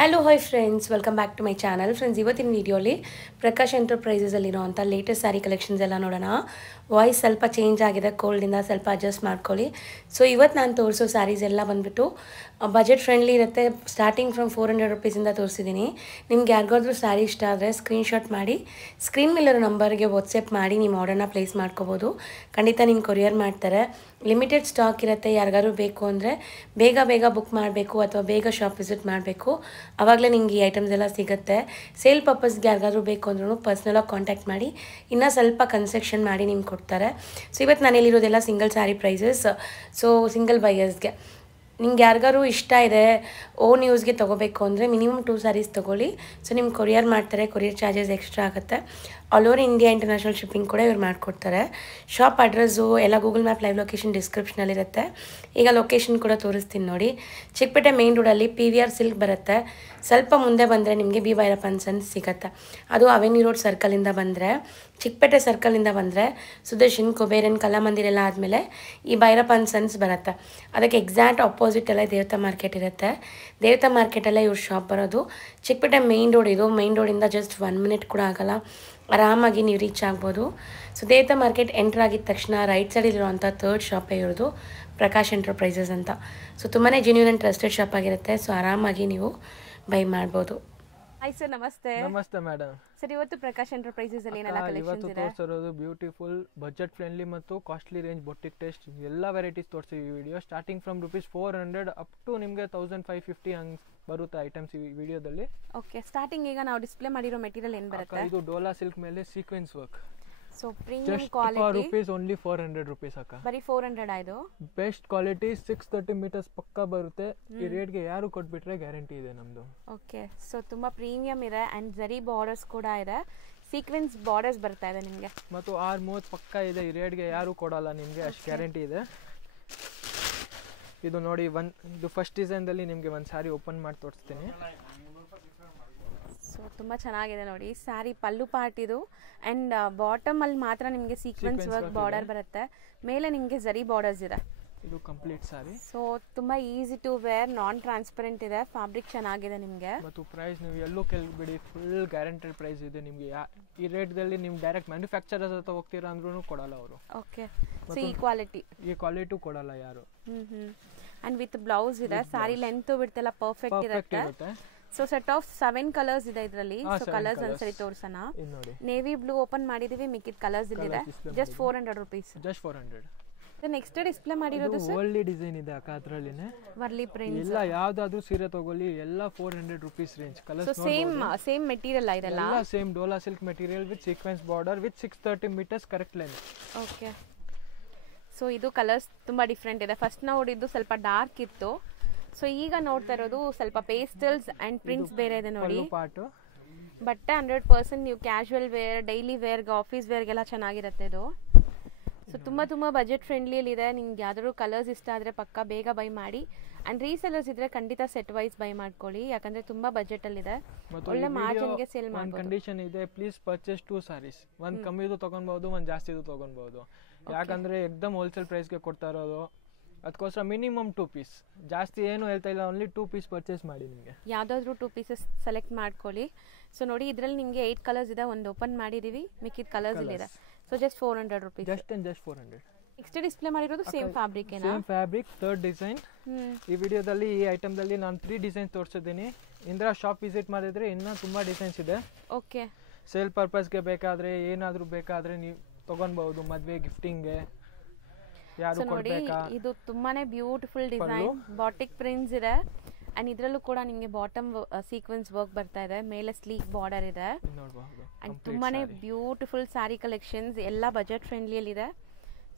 Hello hi friends, welcome back to my channel. Friends, ಇವತ್ತಿನ ವಿಡಿಯೋಲಿ ಪ್ರಕಾಶ್ ಎಂಟರ್ಪ್ರೈಸಸಲ್ಲಿರೋವಂಥ ಲೇಟೆಸ್ಟ್ ಸ್ಯಾರಿ ಕಲೆಕ್ಷನ್ಸ್ ಎಲ್ಲ ನೋಡೋಣ. ವಾಯ್ಸ್ ಸ್ವಲ್ಪ ಚೇಂಜ್ ಆಗಿದೆ, ಕೋಲ್ಡಿಂದ ಸ್ವಲ್ಪ ಅಡ್ಜಸ್ಟ್ ಮಾಡ್ಕೊಳ್ಳಿ. ಸೊ ಇವತ್ತು ನಾನು ತೋರಿಸೋ ಸ್ಯಾರೀಸ್ ಎಲ್ಲ ಬಂದುಬಿಟ್ಟು ಬಜೆಟ್ ಫ್ರೆಂಡ್ಲಿ ಇರುತ್ತೆ. ಸ್ಟಾರ್ಟಿಂಗ್ ಫ್ರಮ್ 400 ರುಪೀಸಿಂದ ತೋರಿಸಿದ್ದೀನಿ. ನಿಮ್ಗೆ ಯಾರಿಗಾದ್ರೂ ಸ್ಯಾರಿ ಇಷ್ಟ ಆದರೆ ಸ್ಕ್ರೀನ್ಶಾಟ್ ಮಾಡಿ ಸ್ಕ್ರೀನ್ ಮೇಲಿರೋ ನಂಬರ್ಗೆ ವಾಟ್ಸಪ್ ಮಾಡಿ ನಿಮ್ಮ ಆರ್ಡರ್ನ ಪ್ಲೇಸ್ ಮಾಡ್ಕೋಬೋದು. ಖಂಡಿತ ನಿಮ್ಗೆ ಕೊರಿಯರ್ ಮಾಡ್ತಾರೆ. ಲಿಮಿಟೆಡ್ ಸ್ಟಾಕ್ ಇರುತ್ತೆ. ಯಾರಿಗಾದ್ರು ಬೇಕು ಅಂದರೆ ಬೇಗ ಬುಕ್ ಮಾಡಬೇಕು ಅಥವಾ ಬೇಗ ಶಾಪ್ ವಿಸಿಟ್ ಮಾಡಬೇಕು. ಆವಾಗಲೇ ನಿಮ್ಗೆ ಈ ಐಟಮ್ಸ್ ಎಲ್ಲ ಸಿಗುತ್ತೆ. ಸೇಲ್ ಪರ್ಪಸ್ಗೆ ಯಾರಿಗಾದ್ರೂ ಬೇಕು ಅಂದ್ರೂ ಪರ್ಸ್ನಲಾಗಿ ಕಾಂಟ್ಯಾಕ್ಟ್ ಮಾಡಿ ಇನ್ನೂ ಸ್ವಲ್ಪ ಕನ್ಸೆಕ್ಷನ್ ಮಾಡಿ ನಿಮ್ಗೆ ಕೊಡ್ತಾರೆ. ಸೊ ಇವತ್ತು ನಾನು ಹೇಳಿರೋದೆಲ್ಲ single sari prices. So single ಬೈಯರ್ಸ್ಗೆ ನಿಮ್ಗೆ ಯಾರಿಗಾರು ಇಷ್ಟ ಇದೆ ಓನ್ ಯೂಸ್ಗೆ ತೊಗೋಬೇಕು ಅಂದರೆ ಮಿನಿಮಮ್ 2 ಸ್ಯಾರೀಸ್ ತೊಗೊಳ್ಳಿ. ಸೊ ನಿಮ್ಗೆ ಕೊರಿಯರ್ ಮಾಡ್ತಾರೆ. ಕೊರಿಯರ್ ಚಾರ್ಜಸ್ ಎಕ್ಸ್ಟ್ರಾ ಆಗುತ್ತೆ. All over India international shipping ಕೂಡ ಇವ್ರು ಮಾಡಿಕೊಡ್ತಾರೆ. ಶಾಪ್ ಅಡ್ರೆಸ್ಸು ಎಲ್ಲ ಗೂಗಲ್ ಮ್ಯಾಪ್ ಲೈವ್ ಲೊಕೇಶನ್ ಡಿಸ್ಕ್ರಿಪ್ಷನಲ್ಲಿರುತ್ತೆ. ಈಗ ಲೊಕೇಶನ್ ಕೂಡ ತೋರಿಸ್ತೀನಿ ನೋಡಿ. ಚಿಕ್ಕಪೇಟೆ ಮೇನ್ ರೋಡಲ್ಲಿ PVR ಸಿಲ್ಕ್ ಬರುತ್ತೆ. ಸ್ವಲ್ಪ ಮುಂದೆ ಬಂದರೆ ನಿಮಗೆ ಬಿ ಭೈರಪ್ಪನ್ ಸನ್ಸ್ ಸಿಗುತ್ತೆ. ಅದು ಅವೆನ್ಯೂ ರೋಡ್ ಸರ್ಕಲಿಂದ ಬಂದರೆ, ಚಿಕ್ಕಪೇಟೆ ಸರ್ಕಲಿಂದ ಬಂದರೆ ಸುದರ್ಶನ್, ಕುಬೇರನ್, ಕಲಾಮಂದಿರ್ ಎಲ್ಲ ಆದಮೇಲೆ ಈ ಭೈರಪ್ಪನ್ ಸನ್ಸ್ ಬರುತ್ತೆ. ಅದಕ್ಕೆ ಎಕ್ಸಾಕ್ಟ್ ಆಪೋಸಿಟ್ ಎಲ್ಲ ದೇವತಾ ಮಾರ್ಕೆಟ್ ಇರುತ್ತೆ. ದೇವತಾ ಮಾರ್ಕೆಟಲ್ಲೇ ಇವ್ರ ಶಾಪ್ ಬರೋದು. ಚಿಕ್ಕಪೇಟೆ ಮೇನ್ ರೋಡ್ ಇದು. ಮೇನ್ ರೋಡಿಂದ ಜಸ್ಟ್ 1 ಮಿನಿಟ್ ಕೂಡ ಆಗಲ್ಲ, ಆರಾಮಾಗಿ ನೀವು ರೀಚ್ ಆಗ್ಬೋದು. ಸೊ ದೇವತಾ ಮಾರ್ಕೆಟ್ ಎಂಟರ್ ಆಗಿದ ತಕ್ಷಣ ರೈಟ್ ಸೈಡಲ್ಲಿರುವಂಥ 3rd ಶಾಪೇ ಇರೋದು ಪ್ರಕಾಶ್ ಎಂಟರ್ಪ್ರೈಸಸ್ ಅಂತ. ಸೊ ತುಂಬಾ ಜೆನ್ಯೂನ್ ಆ್ಯಂಡ್ ಟ್ರಸ್ಟೆಡ್ ಶಾಪ್ ಆಗಿರುತ್ತೆ. ಸೊ ಆರಾಮಾಗಿ ನೀವು ಬೈ ಮಾಡ್ಬೋದು. ಹಾಯ್ ಸರ್, ನಮಸ್ತೆ. ನಮಸ್ತೆ ಮೇಡಮ್. ಸರ್, ಇವತ್ತು ಪ್ರಕಾಶ್ ಎಂಟರ್ಪ್ರೈಸಸ್ ಅಲ್ಲಿ ಏನೆಲ್ಲ ಕಲೆಕ್ಷನ್ಸ್ ಇದೆ? ಇವತ್ತು ತೋರಿಸಿರೋದು ಬ್ಯೂಟಿಫುಲ್ ಬಜೆಟ್ ಫ್ರೆಂಡ್ಲಿ ಮತ್ತು ಕಾಸ್ಟ್ಲಿ ರೇಂಜ್ ಬೊಟಿಕ್ ಟೇಸ್ಟ್ ಎಲ್ಲ ವೆರೈಟೀಸ್ ತೋರಿಸ್ತೀವಿ ಈ video. Starting from ₹400 up to ನಿಮಗೆ 1550 ಹಂಗೆ ಬರುತ್ತೆ ಐಟಮ್ಸ್ ಈ ವಿಡಿಯೋದಲ್ಲಿ. ಓಕೆ, ಸ್ಟಾರ್ಟಿಂಗ್ ಈಗ ನಾವು ಡಿಸ್ಪ್ಲೇ ಮಾಡಿರೋ ಮೆಟೀರಿಯಲ್ ಏನು ಬರುತ್ತೆ? ಇದು ಡೋಲಾ ಸಿಲ್ಕ್ ಮೇಲೆ sequence work. So premium just quality. Rupees only ₹400 ಅಕ್ಕ. ಬರೀ 400 ಆಯ್ತು. ಬೆಸ್ಟ್ ಕ್ವಾಲಿಟಿ 630 ಮೀಟರ್ಸ್ ಪಕ್ಕ ಬರುತ್ತೆ. ಈ ರೇಟ್ಗೆ ಯಾರು ಕೊಟ್ಬಿಟ್ರೆ ಗ್ಯಾರಂಟಿ ಇದೆ ನಮ್ದು. ಓಕೆ, ಸೊ ತುಂಬಾ ಪ್ರೀಮಿಯಂ ಇದೆ ಅಂಡ್ ಜರಿ ಬಾರ್ಡರ್ಸ್ ಕೂಡ ಇದೆ. ಸೀಕ್ವೆನ್ಸ್ ಬಾರ್ಡರ್ಸ್ ಬರ್ತಾ ಇದೆ ನಿಮಗೆ. ಮತ್ತು 630 ಪಕ್ಕ ಇದೆ. ಈ ರೇಟ್ಗೆ ಯಾರು ಕೊಡಲ್ಲ ನಿಮಗೆ, ಅಷ್ಟು ಗ್ಯಾರಂಟಿ ಇದೆ. ಇದು ನೋಡಿ, ಇದು ಫಸ್ಟ್ ಡಿಸೈನ್ದಲ್ಲಿ ನಿಮಗೆ ಒಂದು ಸ್ಯಾರಿ ಓಪನ್ ಮಾಡಿ ತೋರಿಸ್ತೀನಿ. ಸೊ ತುಂಬ ಚೆನ್ನಾಗಿದೆ ನೋಡಿ. ಸ್ಯಾರಿ ಪಲ್ಲು ಪಾರ್ಟ್ ಇದು ಅಂಡ್ ಬಾಟಮ್ ಅಲ್ಲಿ ಮಾತ್ರ ನಿಮಗೆ ಸೀಕ್ವೆನ್ಸ್ ವರ್ಕ್ ಬಾರ್ಡರ್ ಬರುತ್ತೆ. ಮೇಲೆ ನಿಮಗೆ ಜರಿ ಬಾರ್ಡರ್ಸ್ ಇದೆ. ಇದು ಕಂಪ್ಲೀಟ್ ಸ್ಯಾರಿ. ಸೊ ತುಂಬಾ easy to wear, non transparent ಇದೆ. ಫ್ಯಾಬ್ರಿಕ್ ಚೆನ್ನಾಗಿದೆ ನಿಮಗೆ. ಮತ್ತು ಪ್ರೈಸ್ ನೀವು ಎಲ್ಲೂ ಕೇಳ್ಬಿಡಿ, ಫುಲ್ ಗ್ಯಾರಂಟೆಡ್ ಪ್ರೈಸ್ ಇದೆ ನಿಮಗೆ. ಈ ರೇಟ್ದಲ್ಲಿ ನೀವು ಡೈರೆಕ್ಟ್ ಮ್ಯಾನುಫ್ಯಾಕ್ಚರರ್ಸ್ ಹತ್ರ ಹೋಗ್ತೀರಾ ಅಂದ್ರೂ ಕೊಡಲ್ಲ ಅವರು. ಓಕೆ, ಸೊ ಈ ಕ್ವಾಲಿಟಿ ಕೊಡಲ್ಲ ಯಾರು. ಅಂಡ್ ವಿತ್ ಬ್ಲೌಸ್ ಇದೆ. ಸ್ಯಾರಿ ಲೆಂತ್ ಬಿಡ್ತೆಲ್ಲ ಪರ್ಫೆಕ್ಟ್ ಇರುತ್ತೆ. ಸೊ ಸೆಟ್ ಆಫ್ 7 ಕಲರ್ಸ್ ಇದೆ ಇದರಲ್ಲಿ. ಸೊ ಕಲರ್ಸ್ ಒಂದ್ಸರಿ ತೋರ್ಸೋಣ. ನೇವಿ ಬ್ಲೂ ಓಪನ್ ಮಾಡಿದೀವಿ, ಮಿಕ್ಕಿದ ಕಲರ್ಸ್ ಇಲ್ಲಿದೆ. Just 400 rupees. Just 400. Next display ಮಾಡಿರೋದು ವರ್ಲಿ ಡಿಸೈನ್ ಇದೆ ಅಕ್ಕ. ಅದರಲ್ಲಿನೇ ವರ್ಲಿ ಪ್ರಿಂಟ್ಸ್ ಎಲ್ಲ ಯಾವ್ದಾದ್ರು ಸೀರೆ ತಗೊಳ್ಳಿ, ಎಲ್ಲ 400 rupees range. Colours same material ಇದೆಲ್ಲ. ಎಲ್ಲ ಸೇಮ್ ಡೋಲಾ silk material with sequence border with 630 meters correct length. Okay, so ಇದು ಕಲರ್ಸ್ ತುಂಬಾ ಡಿಫ್ರೆಂಟ್ ಇದೆ. ಫಸ್ಟ್ ನಾವು ನೋಡಿದ್ದು ಸ್ವಲ್ಪ ಡಾರ್ಕ್ ಇತ್ತು. ಸೊ ಈಗ ನೋಡ್ತಾ ಇರೋದು ಸ್ವಲ್ಪ ಪೇಸ್ಟಲ್ಸ್ ಅಂಡ್ ಪ್ರಿಂಟ್ಸ್ ಬೇರೆ ಇದೆ ನೋಡಿ. ಬಟ್ಟೆ 100% ನೀವು ಕ್ಯಾಶುವಲ್ ವೇರ್, ಡೈಲಿ ವೇರ್ಗೆ, ಆಫೀಸ್ ವೇರ್ಗೆಲ್ಲ ಚೆನ್ನಾಗಿರುತ್ತೆ ಇದು. ಸೊ ತುಂಬಾ ಬಜೆಟ್ ಫ್ರೆಂಡ್ಲಿಯಲ್ಲಿ ಇದೆ. ನಿಮ್ಗೆ ಯಾವ್ದಾದ್ರು ಕಲರ್ಸ್ ಇಷ್ಟ ಆದರೆ ಪಕ್ಕ ಬೇಗ ಬೈ ಮಾಡಿ. ಅಂಡ್ ರೀಸೆಲರ್ಸ್ ಇದ್ರೆ ಖಂಡಿತ ಸೆಟ್ ವೈಸ್ ಬೈ ಮಾಡ್ಕೊಳ್ಳಿ, ಯಾಕಂದ್ರೆ ತುಂಬಾ ಬಜೆಟ್ ಅಲ್ಲಿ ಇದೆ. ಒಳ್ಳೆ ಮಾರ್ಜಿನ್ಗೆ ಸೇಲ್ ಮಾಡಬಹುದು. ಕಂಡೀಷನ್ ಇದೆ, ಪ್ಲೀಸ್ ಪರ್ಚೇಸ್ 2 ಸ್ಯಾರೀಸ್. ಒಂದು ಕಮ್ಮಿದು ತಗೊಳ್ಬಹುದು, ಒಂದು ಜಾಸ್ತಿದು ತಗೊಳ್ಬಹುದು. ಯಾಕಂದ್ರೆ ಎಕ್ದಮ್ ಹೋಲ್ಸೇಲ್ ಪ್ರೈಸ್ಗೆ ಕೊಡ್ತಾ ಇರೋದು. ಅದಕ್ಕೋಸ್ಕರ ಮಿನಿಮಮ್ 2 ಪೀಸ್, ಜಾಸ್ತಿ ಏನು ಹೇಳ್ತಾ ಇಲ್ಲ. ಓನ್ಲಿ 2 ಪೀಸ್ ಪರ್ಚೇಸ್ ಮಾಡಿ. ನಿಮಗೆ ಯಾವ್ದಾದ್ರು 2 ಪೀಸಸ್ ಸೆಲೆಕ್ಟ್ ಮಾಡ್ಕೊಳ್ಳಿ. ಸೊ ನೋಡಿ, ಇದರಲ್ಲಿ ನಿಮಗೆ 8 ಕಲರ್ಸ್ ಇದೆ. ಒಂದು ಓಪನ್ ಮಾಡಿದೀವಿ, ಮಿಕ್ಕಿದ ಕಲರ್ಸ್ ಇಲ್ಲಿದೆ. So just 400 rupees. Just 400. Next display ಮಾಡಿರೋದು ಸೇಮ್ ಫ್ಯಾಬ್ರಿಕ್ ಏನಾ? Same fabric, 3rd design. ಈ ವಿಡಿಯೋದಲ್ಲಿ ಈ ಐಟಮ್ದಲ್ಲಿ ನಾನು 3 ಡಿಸೈನ್ ತೋರಿಸಿದ್ದೀನಿ. ಇಂದ್ರ ಶಾಪ್ ವಿಸಿಟ್ ಮಾಡಿದ್ರೆ ಇನ್ನೂ ತುಂಬಾ ಡಿಸೈನ್ಸ್ ಇದೆ. ಓಕೆ, ಸೇಲ್ ಪರ್ಪಸ್ಗೆ ಬೇಕಾದ್ರೆ, ಏನಾದರೂ ಬೇಕಾದ್ರೆ ನೀವು ತಗೊಳ್ಬಹುದು. ಮದುವೆ ಗಿಫ್ಟಿಂಗ್ಗೆ ಯಾರು ಕೊಡ್ಬೇಕಾ. ಇದು ತುಂಬಾನೇ ಬ್ಯೂಟಿಫುಲ್ ಡಿಸೈನ್. ಬಾಟಿಕ್ ಪ್ರಿಂಟ್ಸ್ ಇದೆ ಅಂಡ್ ಇದರಲ್ಲೂ ಕೂಡ ನಿಮಗೆ ಬಾಟಮ್ ಸೀಕ್ವೆನ್ಸ್ ವರ್ಕ್ ಬರ್ತಾ ಇದೆ. ಮೇಲೆ ಸ್ಲೀಕ್ ಬಾರ್ಡರ್ ಇದೆ. ಅಂಡ್ ತುಂಬಾನೇ ಬ್ಯೂಟಿಫುಲ್ ಸ್ಯಾರಿ ಕಲೆಕ್ಷನ್ಸ್, ಎಲ್ಲ ಬಜೆಟ್ ಫ್ರೆಂಡ್ಲಿಯಲ್ಲಿ ಇದೆ.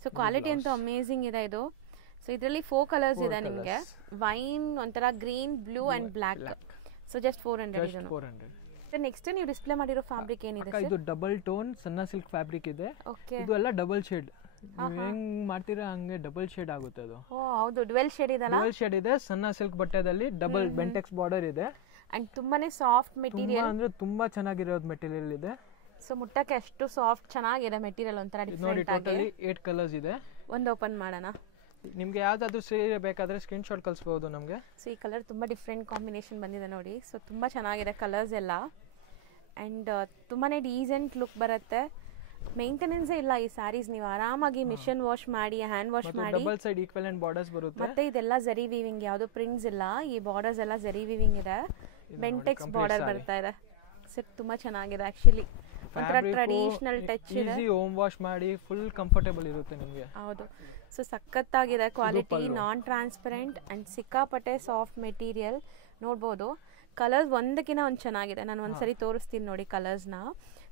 ಸೊ ಕ್ವಾಲಿಟಿ ಅಂತೂ ಅಮೇಜಿಂಗ್ ಇದೆ ಇದು. ಸೊ ಇದರಲ್ಲಿ 4 ಕಲರ್ಸ್ ಇದೆ ನಿಮಗೆ. ವೈನ್, ಒಂಥರ green, blue and black. So just 400. Next ನೀವು ಡಿಸ್ಪ್ಲೇ ಮಾಡಿರೋ ಫ್ಯಾಬ್ರಿಕ್ ಏನಿದೆ? ಇದು ಡಬಲ್ ಟೋನ್ ಸಣ್ಣ ಸಿಲ್ಕ್ ಫ್ಯಾಬ್ರಿಕ್ ಇದೆ. ಇದು ಎಲ್ಲ ಡಬಲ್ ಶೇಡ್. ನೀವು ಹೆಂಗ್ ಮಾಡ್ತೀರಾ ಹಂಗೆ ಡಬಲ್ ಶೇಡ್ ಆಗುತ್ತೆ ಅದು. ಓ ಹೌದು, ಡ್ವೆಲ್ ಶೇಡ್ ಇದಲ್ಲ? ಡ್ವೆಲ್ ಶೇಡ್ ಇದೆ. ಸಣ್ಣ ಸಿಲ್ಕ್ ಬಟ್ಟೆದಲ್ಲಿ ಡಬಲ್ ಬೆಂಟೆಕ್ಸ್ ಬಾರ್ಡರ್ ಇದೆ. ಅಂಡ್ ತುಂಬಾನೇ ಸಾಫ್ಟ್ ಮೆಟೀರಿಯಲ್. ಅಂದ್ರೆ ತುಂಬಾ ಚೆನ್ನಾಗಿರೋದು ಮೆಟೀರಿಯಲ್ ಇದೆ. ಸೊ ಮುಟ್ಟಕ್ಕೆ ಅಷ್ಟು ಸಾಫ್ಟ್ ಚೆನ್ನಾಗಿದೆ ಮೆಟೀರಿಯಲ್. ಒಂಥರ ಡಿಫರೆಂಟ್ ಆಗಿ. ಟೋಟಲಿ 8 ಕಲರ್ಸ್ ಇದೆ. ಒಂದು ಓಪನ್ ಮಾಡೋಣ. ನಿಮಗೆ ಯಾವ್ದಾದ್ರು ಸೀರೆ ಬೇಕಾದ್ರೆ ಸ್ಕ್ರೀನ್ಶಾಟ್ ಕಳಿಸ್ಬೋದು ನಮಗೆ. ಸೊ ಈ ಕಲರ್ ತುಂಬ ಡಿಫ್ರೆಂಟ್ ಕಾಂಬಿನೇಷನ್ ಬಂದಿದೆ ನೋಡಿ. ಸೊ ತುಂಬ ಚೆನ್ನಾಗಿದೆ ಕಲರ್ಸ್ ಎಲ್ಲ. ಆ್ಯಂಡ್ ತುಂಬಾ ಡೀಸೆಂಟ್ ಲುಕ್ ಬರುತ್ತೆ. ಮೇಂಟೆನೆನ್ಸೇ ಇಲ್ಲ ಈ ಸ್ಯಾರೀಸ್. ನೀವು ಆರಾಮಾಗಿ ಮಿಷನ್ ವಾಶ್ ಮಾಡಿ ಹ್ಯಾಂಡ್ ವಾಶ್ ಮಾಡಿ. ಡಬಲ್ ಸೈಡ್ ಈಕ್ವಲೆಂಟ್ ಬಾರ್ಡರ್ಸ್ ಬರುತ್ತೆ. ಮತ್ತೆ ಇದೆಲ್ಲ ಜರಿ ವೀವಿಂಗ್, ಯಾವುದು ಪ್ರಿಂಟ್ಸ್ ಇಲ್ಲ. ಈ ಬಾರ್ಡರ್ಸ್ ಎಲ್ಲ ಜರಿ ವೀವಿಂಗ್ ಇದೆ. ಬೆಂಟೆಕ್ಸ್ ಬಾರ್ಡರ್ ಬರ್ತಾ ಇದೆ. ಸೊ ತುಂಬ ಚೆನ್ನಾಗಿದೆ ಆ್ಯಕ್ಚುಲಿ. ಒಂಥರ ಟ್ರೆಡಿಷನಲ್ ಟಚ್ ಇದೆ. ಈಸಿ ಹೋಮ್ ವಾಶ್ ಮಾಡಿ ಫುಲ್ ಕಂಫರ್ಟೇಬಲ್ ಇರುತ್ತೆ ನಿಮಗೆ. ಹೌದು. ಸೊ ಸಖತ್ತಾಗಿದೆ ಕ್ವಾಲಿಟಿ, ನಾನ್ ಟ್ರಾನ್ಸ್ಪರೆಂಟ್ ಆ್ಯಂಡ್ ಸಿಕ್ಕಾಪಟ್ಟೆ ಸಾಫ್ಟ್ ಮೆಟೀರಿಯಲ್. ನೋಡ್ಬೋದು ಕಲರ್ಸ್ ಒಂದಕ್ಕಿಂತ ಒಂದು ಚೆನ್ನಾಗಿದೆ. ನಾನು ಒಂದ್ಸರಿ ತೋರಿಸ್ತೀನಿ ನೋಡಿ ಕಲರ್ಸ್ನ.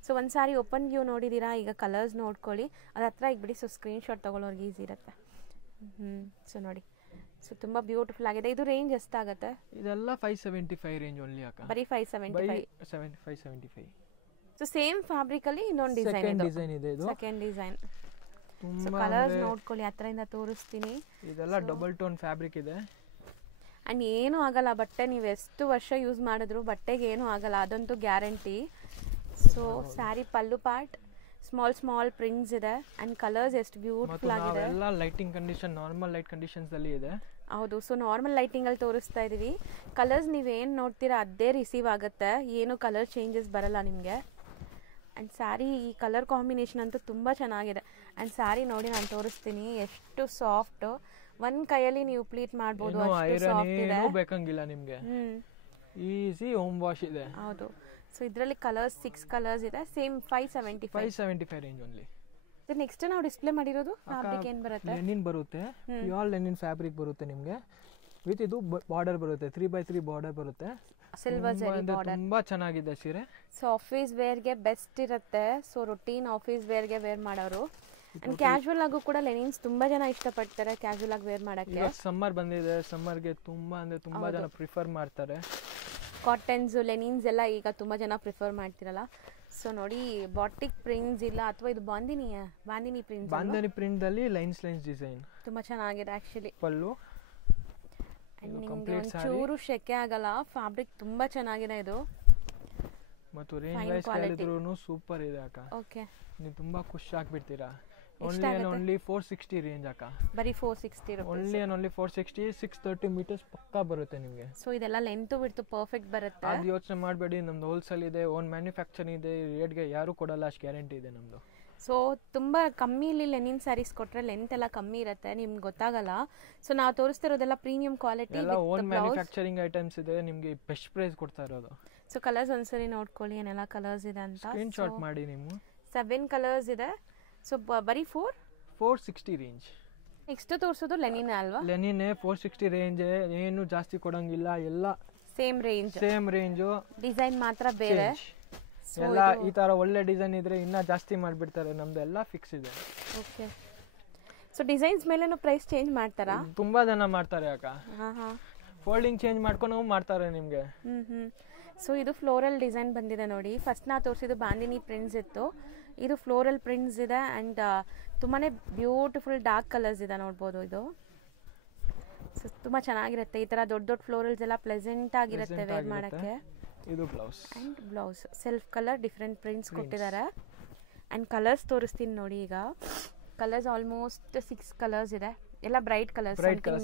ಸೊ ಒಂದು ಸಾರಿ ಓಪನ್ ವ್ಯೂ ನೋಡಿದ್ದೀರಾ, ಈಗ ಕಲರ್ಸ್ ನೋಡ್ಕೊಳ್ಳಿ. ಅದು ಹತ್ರ ಇಗ್ಬಿಡಿ. ಸೊ ಸ್ಕ್ರೀನ್ಶಾಟ್ ತೊಗೊಳ್ಳೋರ್ಗೆ ಈಸಿ ಇರುತ್ತೆ. ಸೊ ನೋಡಿ, ಸೊ ತುಂಬ ಬ್ಯೂಟಿಫುಲ್ ಆಗಿದೆ. ಇದು ರೇಂಜ್ ಎಷ್ಟಾಗುತ್ತೆ? ಇದೆಲ್ಲ 575 ರೇಂಜ್ ಓನ್ಲಿ ಅಕ್ಕ. ಬರೀ 575. 575. ಸೊ ಸೇಮ್ ಫ್ಯಾಬ್ರಿಕ್ ಅಲ್ಲಿ ಇನ್ನೊಂದು ಡಿಸೈನ್ ಇದೆ. ಇದು ಸೆಕೆಂಡ್ ಡಿಸೈನ್. ಸೊ ಕಲರ್ಸ್ ನೋಡ್ಕೊಳ್ಳಿ, ಹತ್ರದಿಂದ ತೋರಿಸ್ತೀನಿ. ಇದೆಲ್ಲ ಡಬಲ್ ಟೋನ್ ಫ್ಯಾಬ್ರಿಕ್ ಇದೆ. ಆ್ಯಂಡ್ ಏನೂ ಆಗಲ್ಲ ಬಟ್ಟೆ. ನೀವು ಎಷ್ಟು ವರ್ಷ ಯೂಸ್ ಮಾಡಿದ್ರು ಬಟ್ಟೆಗೆ ಏನೂ ಆಗಲ್ಲ, ಅದಂತೂ ಗ್ಯಾರಂಟಿ. ಸೊ ಸ್ಯಾರಿ ಪಲ್ಲು ಪಾರ್ಟ್ ಸ್ಮಾಲ್ ಪ್ರಿಂಟ್ಸ್ ಇದೆ. ಆ್ಯಂಡ್ ಕಲರ್ಸ್ ಎಷ್ಟು ಬ್ಯೂಟಿಫುಲ್ ಆಗಿದೆ. ಎಲ್ಲ lighting condition normal light conditions ಅಲ್ಲಿ ಇದೆ. ಹೌದು. ಸೊ ನಾರ್ಮಲ್ ಲೈಟಿಂಗಲ್ಲಿ ತೋರಿಸ್ತಾ ಇದ್ದೀವಿ. ಕಲರ್ಸ್ ನೀವೇನು ನೋಡ್ತೀರಾ ಅದೇ ರಿಸೀವ್ ಆಗುತ್ತೆ, ಏನು ಕಲರ್ ಚೇಂಜಸ್ ಬರಲ್ಲ ನಿಮಗೆ. ಆ್ಯಂಡ್ ಸ್ಯಾರಿ ಈ ಕಲರ್ ಕಾಂಬಿನೇಷನ್ ಅಂತೂ ತುಂಬ ಚೆನ್ನಾಗಿದೆ. ಆ್ಯಂಡ್ ಸ್ಯಾರಿ ನೋಡಿ ನಾನು ತೋರಿಸ್ತೀನಿ, ಎಷ್ಟು ಸಾಫ್ಟು. ಒಂದು ಕೈಯಲ್ಲಿ ನೀವು ಪ್ಲೀಟ್ ಮಾಡ್ಬೋದು, ಅಷ್ಟು ಸಾಫ್ಟ್ ಇದೆ. ಬೇಕಂಗಿಲ್ಲ ನಿಮಗೆ, ಈಸಿ ಹೋಮ್ ವಾಶ್ ಇದೆ. ಹೌದು. ಸೊ ಇದರಲ್ಲಿ ಕಲರ್ಸ್ 6 ಕಲರ್ಸ್ ಇದೆ. Same 575 range only. ನೆಕ್ಸ್ಟ್ ನಾವು ಡಿಸ್ಪ್ಲೇ ಮಾಡಿರೋದು ಫ್ಯಾಬ್ರಿಕ್ ಏನು ಬರುತ್ತೆ? ಲೆನಿನ್ ಬರುತ್ತೆ. ಪ್ಯೂರ್ ಲೆನಿನ್ ಫ್ಯಾಬ್ರಿಕ್ ಬರುತ್ತೆ ನಿಮಗೆ. ವಿತ್ ಇದು ಬಾರ್ಡರ್ ಬರುತ್ತೆ, 3x3 ಬಾರ್ಡರ್ ಬರುತ್ತೆ. ಸಿಲ್ವರ್ ಜರಿ ಬಾರ್ಡರ್. ತುಂಬಾ ಚೆನ್ನಾಗಿದೆ ಸೀರೆ. ಸೊ ಆಫೀಸ್ ವೇರ್ಗೆ ಬೆಸ್ಟ್ ಇರುತ್ತೆ. ಸೊ ರೊಟೀನ್ ಆಫೀಸ್ ವೇರ್ಗೆ ವೇರ್ ಮಾಡೋರು. ಅಂಡ್ ಕ್ಯಾಶುವಲ್ ಆಗು ಕೂಡ ಲೆನಿನ್ಸ್ ತುಂಬಾ ಜನ ಇಷ್ಟಪಡ್ತಾರೆ ಕ್ಯಾಶುವಲ್ ಆಗಿ ವೇರ್ ಮಾಡಕ್ಕೆ. ಸಮ್ಮರ್ ಬಂದಿದೆ, ಸಮ್ಮರ್ಗೆ ತುಂಬಾ ಜನ ಪ್ರಿಫರ್ ಮಾಡ್ತಾರೆ. ಕಾಟನ್ಸ್ ಲೆನಿನ್ಸ್ ಎಲ್ಲ ಈಗ ತುಂಬಾ ಜನ ಪ್ರಿಫರ್ ಮಾಡ್ತಿರಲ್ಲ. ಸೊ ನೋಡಿ, ಬಾಟಿಕ್ ಪ್ರಿಂಟ್ಸ್ ಇಲ್ಲ ಅಥವಾ ಇದು ಬಾಂದಿನಿ ಪ್ರಿಂಟ್ಸ್. ಬಾಂದಿನಿ ಪ್ರಿಂಟ್ ಅಲ್ಲಿ ಲೈನ್ಸ್ ಡಿಸೈನ್ ತುಂಬಾ ಚೆನ್ನಾಗಿದೆ ಆಕ್ಚುಲಿ. ಪಲ್ಲು ನಿಮಗೆ ಒಂಚೂರು ಶೆಕೆ ಆಗಲ್ಲ. ಫ್ಯಾಬ್ರಿಕ್ ತುಂಬಾ ಚೆನ್ನಾಗಿದೆ ಇದು. ಮತ್ತು ರೇಂಜ್ ವೈಸ್ ಹೇಳಿದ್ರೂ ಸೂಪರ್ ಇದೆ ಅಕ್ಕ. ಓಕೆ, ನೀವು ತುಂಬಾ ಖುಷಿ ಆಗ್ಬಿಡ್ತೀರಾ. ಓನ್ಲಿ 460 ರೇಂಜ್ ಅಕ್ಕ. ಬರೀ 460 ಓನ್ಲಿ 460. 630 ಮೀಟರ್ಸ್ ಪಕ್ಕಾ ಬರುತ್ತೆ ನಿಮಗೆ. ಸೊ ಇದೆಲ್ಲ ಲೆಂತ್ ಬಿಡ್ತು ಪರ್ಫೆಕ್ಟ್ ಬರುತ್ತೆ. ಅದು ಯೋಚನೆ ಮಾಡಬೇಡಿ, ನಮ್ದು ಹೋಲ್ಸೇಲ್ ಇದೆ, ಓನ್ ಮ್ಯಾನುಫ್ಯಾಕ್ಚರಿಂಗ್ ಇದೆ. ರೇಟ್ಗೆ ಯಾರು ಕೊಡಲ್ಲ, ಅಷ್ಟು ಗ್ಯಾರಂಟಿ ಇದೆ ನಮ್ದು. ಸೊ ತುಂಬ ಕಮ್ಮಿಲಿ ಲೆನಿನ್ ಸ್ಯಾರೀಸ್ ಕೊಟ್ಟರೆ ಲೆಂತ್ ಎಲ್ಲ ಕಮ್ಮಿ ಇರುತ್ತೆ, ನಿಮ್ಗೆ ಗೊತ್ತಾಗಲ್ಲ. ಸೊ ನಾವು ತೋರಿಸ್ತಿರೋದೆಲ್ಲ ಪ್ರೀಮಿಯಂ ಕ್ವಾಲಿಟಿ, ಎಲ್ಲ ಓನ್ ಮ್ಯಾನುಫ್ಯಾಕ್ಚರಿಂಗ್ ಐಟಮ್ಸ್ ಇದೆ. ನಿಮಗೆ ಬೆಸ್ಟ್ ಪ್ರೈಸ್ ಕೊಡ್ತಾ ಇರೋದು. ಸೊ ಕಲರ್ಸ್ ಒಂದ್ಸರಿ ನೋಡ್ಕೊಳ್ಳಿ ಏನೆಲ್ಲ ಕಲರ್ಸ್ ಇದೆ ಅಂತ. ಸ್ಕ್ರೀನ್ ಶಾಟ್ ಮಾಡಿ ನೀವು. 7 ಕಲರ್ಸ್ ಇದೆ. ಸೊ ಬರೀ 460 ರೇಂಜ್. ನೆಕ್ಸ್ಟ್ ತೋರಿಸೋದು ಲೆನಿನ್ ಅಲ್ವಾ? Lenin 460 range. ಏನು ಜಾಸ್ತಿ ಕೊಡಂಗಿಲ್ಲ, ಎಲ್ಲ ಸೇಮ್ ರೇಂಜು. ಡಿಸೈನ್ ಮಾತ್ರ ಬೇರೆ. ಎಲ್ಲ ಈ ತರ ಒಳ್ಳೆ ಡಿಸೈನ್ ಇದ್ರೆ ಇನ್ನ ಜಾಸ್ತಿ ಮಾಡ್ಬಿಡ್ತಾರೆ. ನಮ್ದು ಎಲ್ಲ ಫಿಕ್ಸ್ ಇದೆ. ಓಕೆ. ಸೊ ಡಿಸೈನ್ಸ್ ಮೇಲೇನು ಪ್ರೈಸ್ ಚೇಂಜ್ ಮಾಡ್ತಾರಾ? ತುಂಬಾ ಜನ ಮಾಡ್ತಾರೆ ಅಕ್ಕ. ಫೋಲ್ಡಿಂಗ್ ಚೇಂಜ್ ಮಾಡ್ಕೊಂಡು ಮಾಡ್ತಾರೆ ನಿಮ್ಗೆ. ಸೊ ಇದು ಫ್ಲೋರಲ್ ಡಿಸೈನ್ ಬಂದಿದೆ ನೋಡಿ. ಫಸ್ಟ್ ನಾ ತೋರಿಸಿದ್ದು ಬಾಂದಿನಿ ಪ್ರಿಂಟ್ಸ್ ಇತ್ತು, ಇದು ಫ್ಲೋರಲ್ ಪ್ರಿಂಟ್ಸ್ ಇದೆ. ಆ್ಯಂಡ್ ತುಂಬಾ ಬ್ಯೂಟಿಫುಲ್ ಡಾರ್ಕ್ ಕಲರ್ಸ್ ಇದೆ, ನೋಡ್ಬೋದು ಇದು. ಸೊ ತುಂಬ ಚೆನ್ನಾಗಿರುತ್ತೆ. ಈ ಥರ ದೊಡ್ಡ ಫ್ಲೋರಲ್ಸ್ ಎಲ್ಲ ಪ್ಲೆಸೆಂಟ್ ಆಗಿರುತ್ತೆ ವೇರ್ ಮಾಡೋಕ್ಕೆ. ಇದು blouse. And blouse self colour different prints ಕೊಟ್ಟಿದ್ದಾರೆ. ಆ್ಯಂಡ್ ಕಲರ್ಸ್ ತೋರಿಸ್ತೀನಿ ನೋಡಿ. ಈಗ ಕಲರ್ಸ್ ಆಲ್ಮೋಸ್ಟ್ 6 ಕಲರ್ಸ್ ಇದೆ, ಎಲ್ಲ ಬ್ರೈಟ್ ಕಲರ್ಸ್.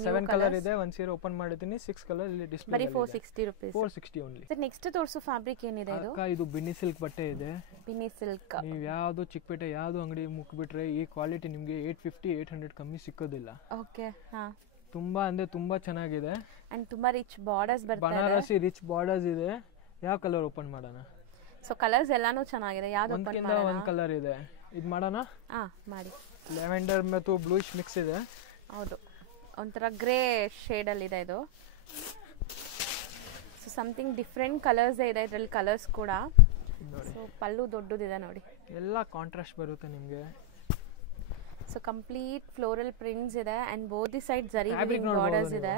7 ಕಲರ್ ಇದೆ. ಒಂದು ಸೀರೆ ಓಪನ್ ಮಾಡಿದ್ದೀನಿ, 6 ಕಲರ್ ಇಲ್ಲಿ ಡಿಸ್ಪ್ಲೇ. ಬರೀ 460 ರೂಪೀಸ್. 460 ಓನ್ಲಿ. ನೆಕ್ಸ್ಟ್ ತೋರಿಸೋ ಫ್ಯಾಬ್ರಿಕ್ ಏನಿದೆ ಇದು? ಇದು ಬಿನ್ನಿ ಸಿಲ್ಕ್ ಬಟ್ಟೆ ಇದೆ. ಬಿನ್ನಿ ಸಿಲ್ಕ್. ನೀವು ಯಾವುದು ಚಿಕ್ಕಪೇಟೆ ಯಾವುದು ಅಂಗಡಿ ಮುಕ್ಬಿಟ್ರೆ ಈ ಕ್ವಾಲಿಟಿ ನಿಮಗೆ 850-800 ಕಮ್ಮಿ ಸಿಕ್ಕೋದಿಲ್ಲ. ಓಕೆ. ಹಾ, ತುಂಬಾ ಅಂದ್ರೆ ತುಂಬಾ ಚೆನ್ನಾಗಿದೆ. ಅಂಡ್ ತುಂಬಾ ರಿಚ್ ಬಾರ್ಡರ್ಸ್ ಬರ್ತಾ ಇದೆ. ಬನಾರಸಿ ರಿಚ್ ಬಾರ್ಡರ್ಸ್ ಇದೆ. ಯಾವ ಕಲರ್ ಓಪನ್ ಮಾಡೋಣ? ಸೊ ಕಲರ್ಸ್ ಎಲ್ಲಾನು ಚೆನ್ನಾಗಿದೆ, ಯಾವುದು ಓಪನ್ ಮಾಡೋಣ? ಒಂದು ಕಲರ್ ಇದೆ, ಇದು ಮಾಡೋಣ. ಮಾಡಿ. ಲ್ಯಾವೆಂಡರ್ ಮತ್ತು ಬ್ಲೂಯಿಶ್ ಮಿಕ್ಸ್ ಇದೆ. ಹೌದು, ಒಂಥರ ಗ್ರೇ ಶೇಡ್ ಅಲ್ಲಿ ಇದೆ ಇದು. ಸೊ ಸಮಥಿಂಗ್ ಡಿಫ್ರೆಂಟ್ ಕಲರ್ಸ್ ಇದೆ ಇದರಲ್ಲಿ, ಕಲರ್ಸ್ ಕೂಡ. ಸೊ ಪಲ್ಲು ದೊಡ್ಡದಿದೆ ನೋಡಿ, ಎಲ್ಲ ಕಾಂಟ್ರಾಸ್ಟ್ ಬರುತ್ತೆ ನಿಮಗೆ. ಸೊ ಕಂಪ್ಲೀಟ್ ಫ್ಲೋರಲ್ ಪ್ರಿಂಟ್ಸ್ ಇದೆ. ಅಂಡ್ ಬೋತ್ ದಿ ಸೈಡ್ ಜರಿ ಬಾರ್ಡರ್ಸ್ ಇದೆ.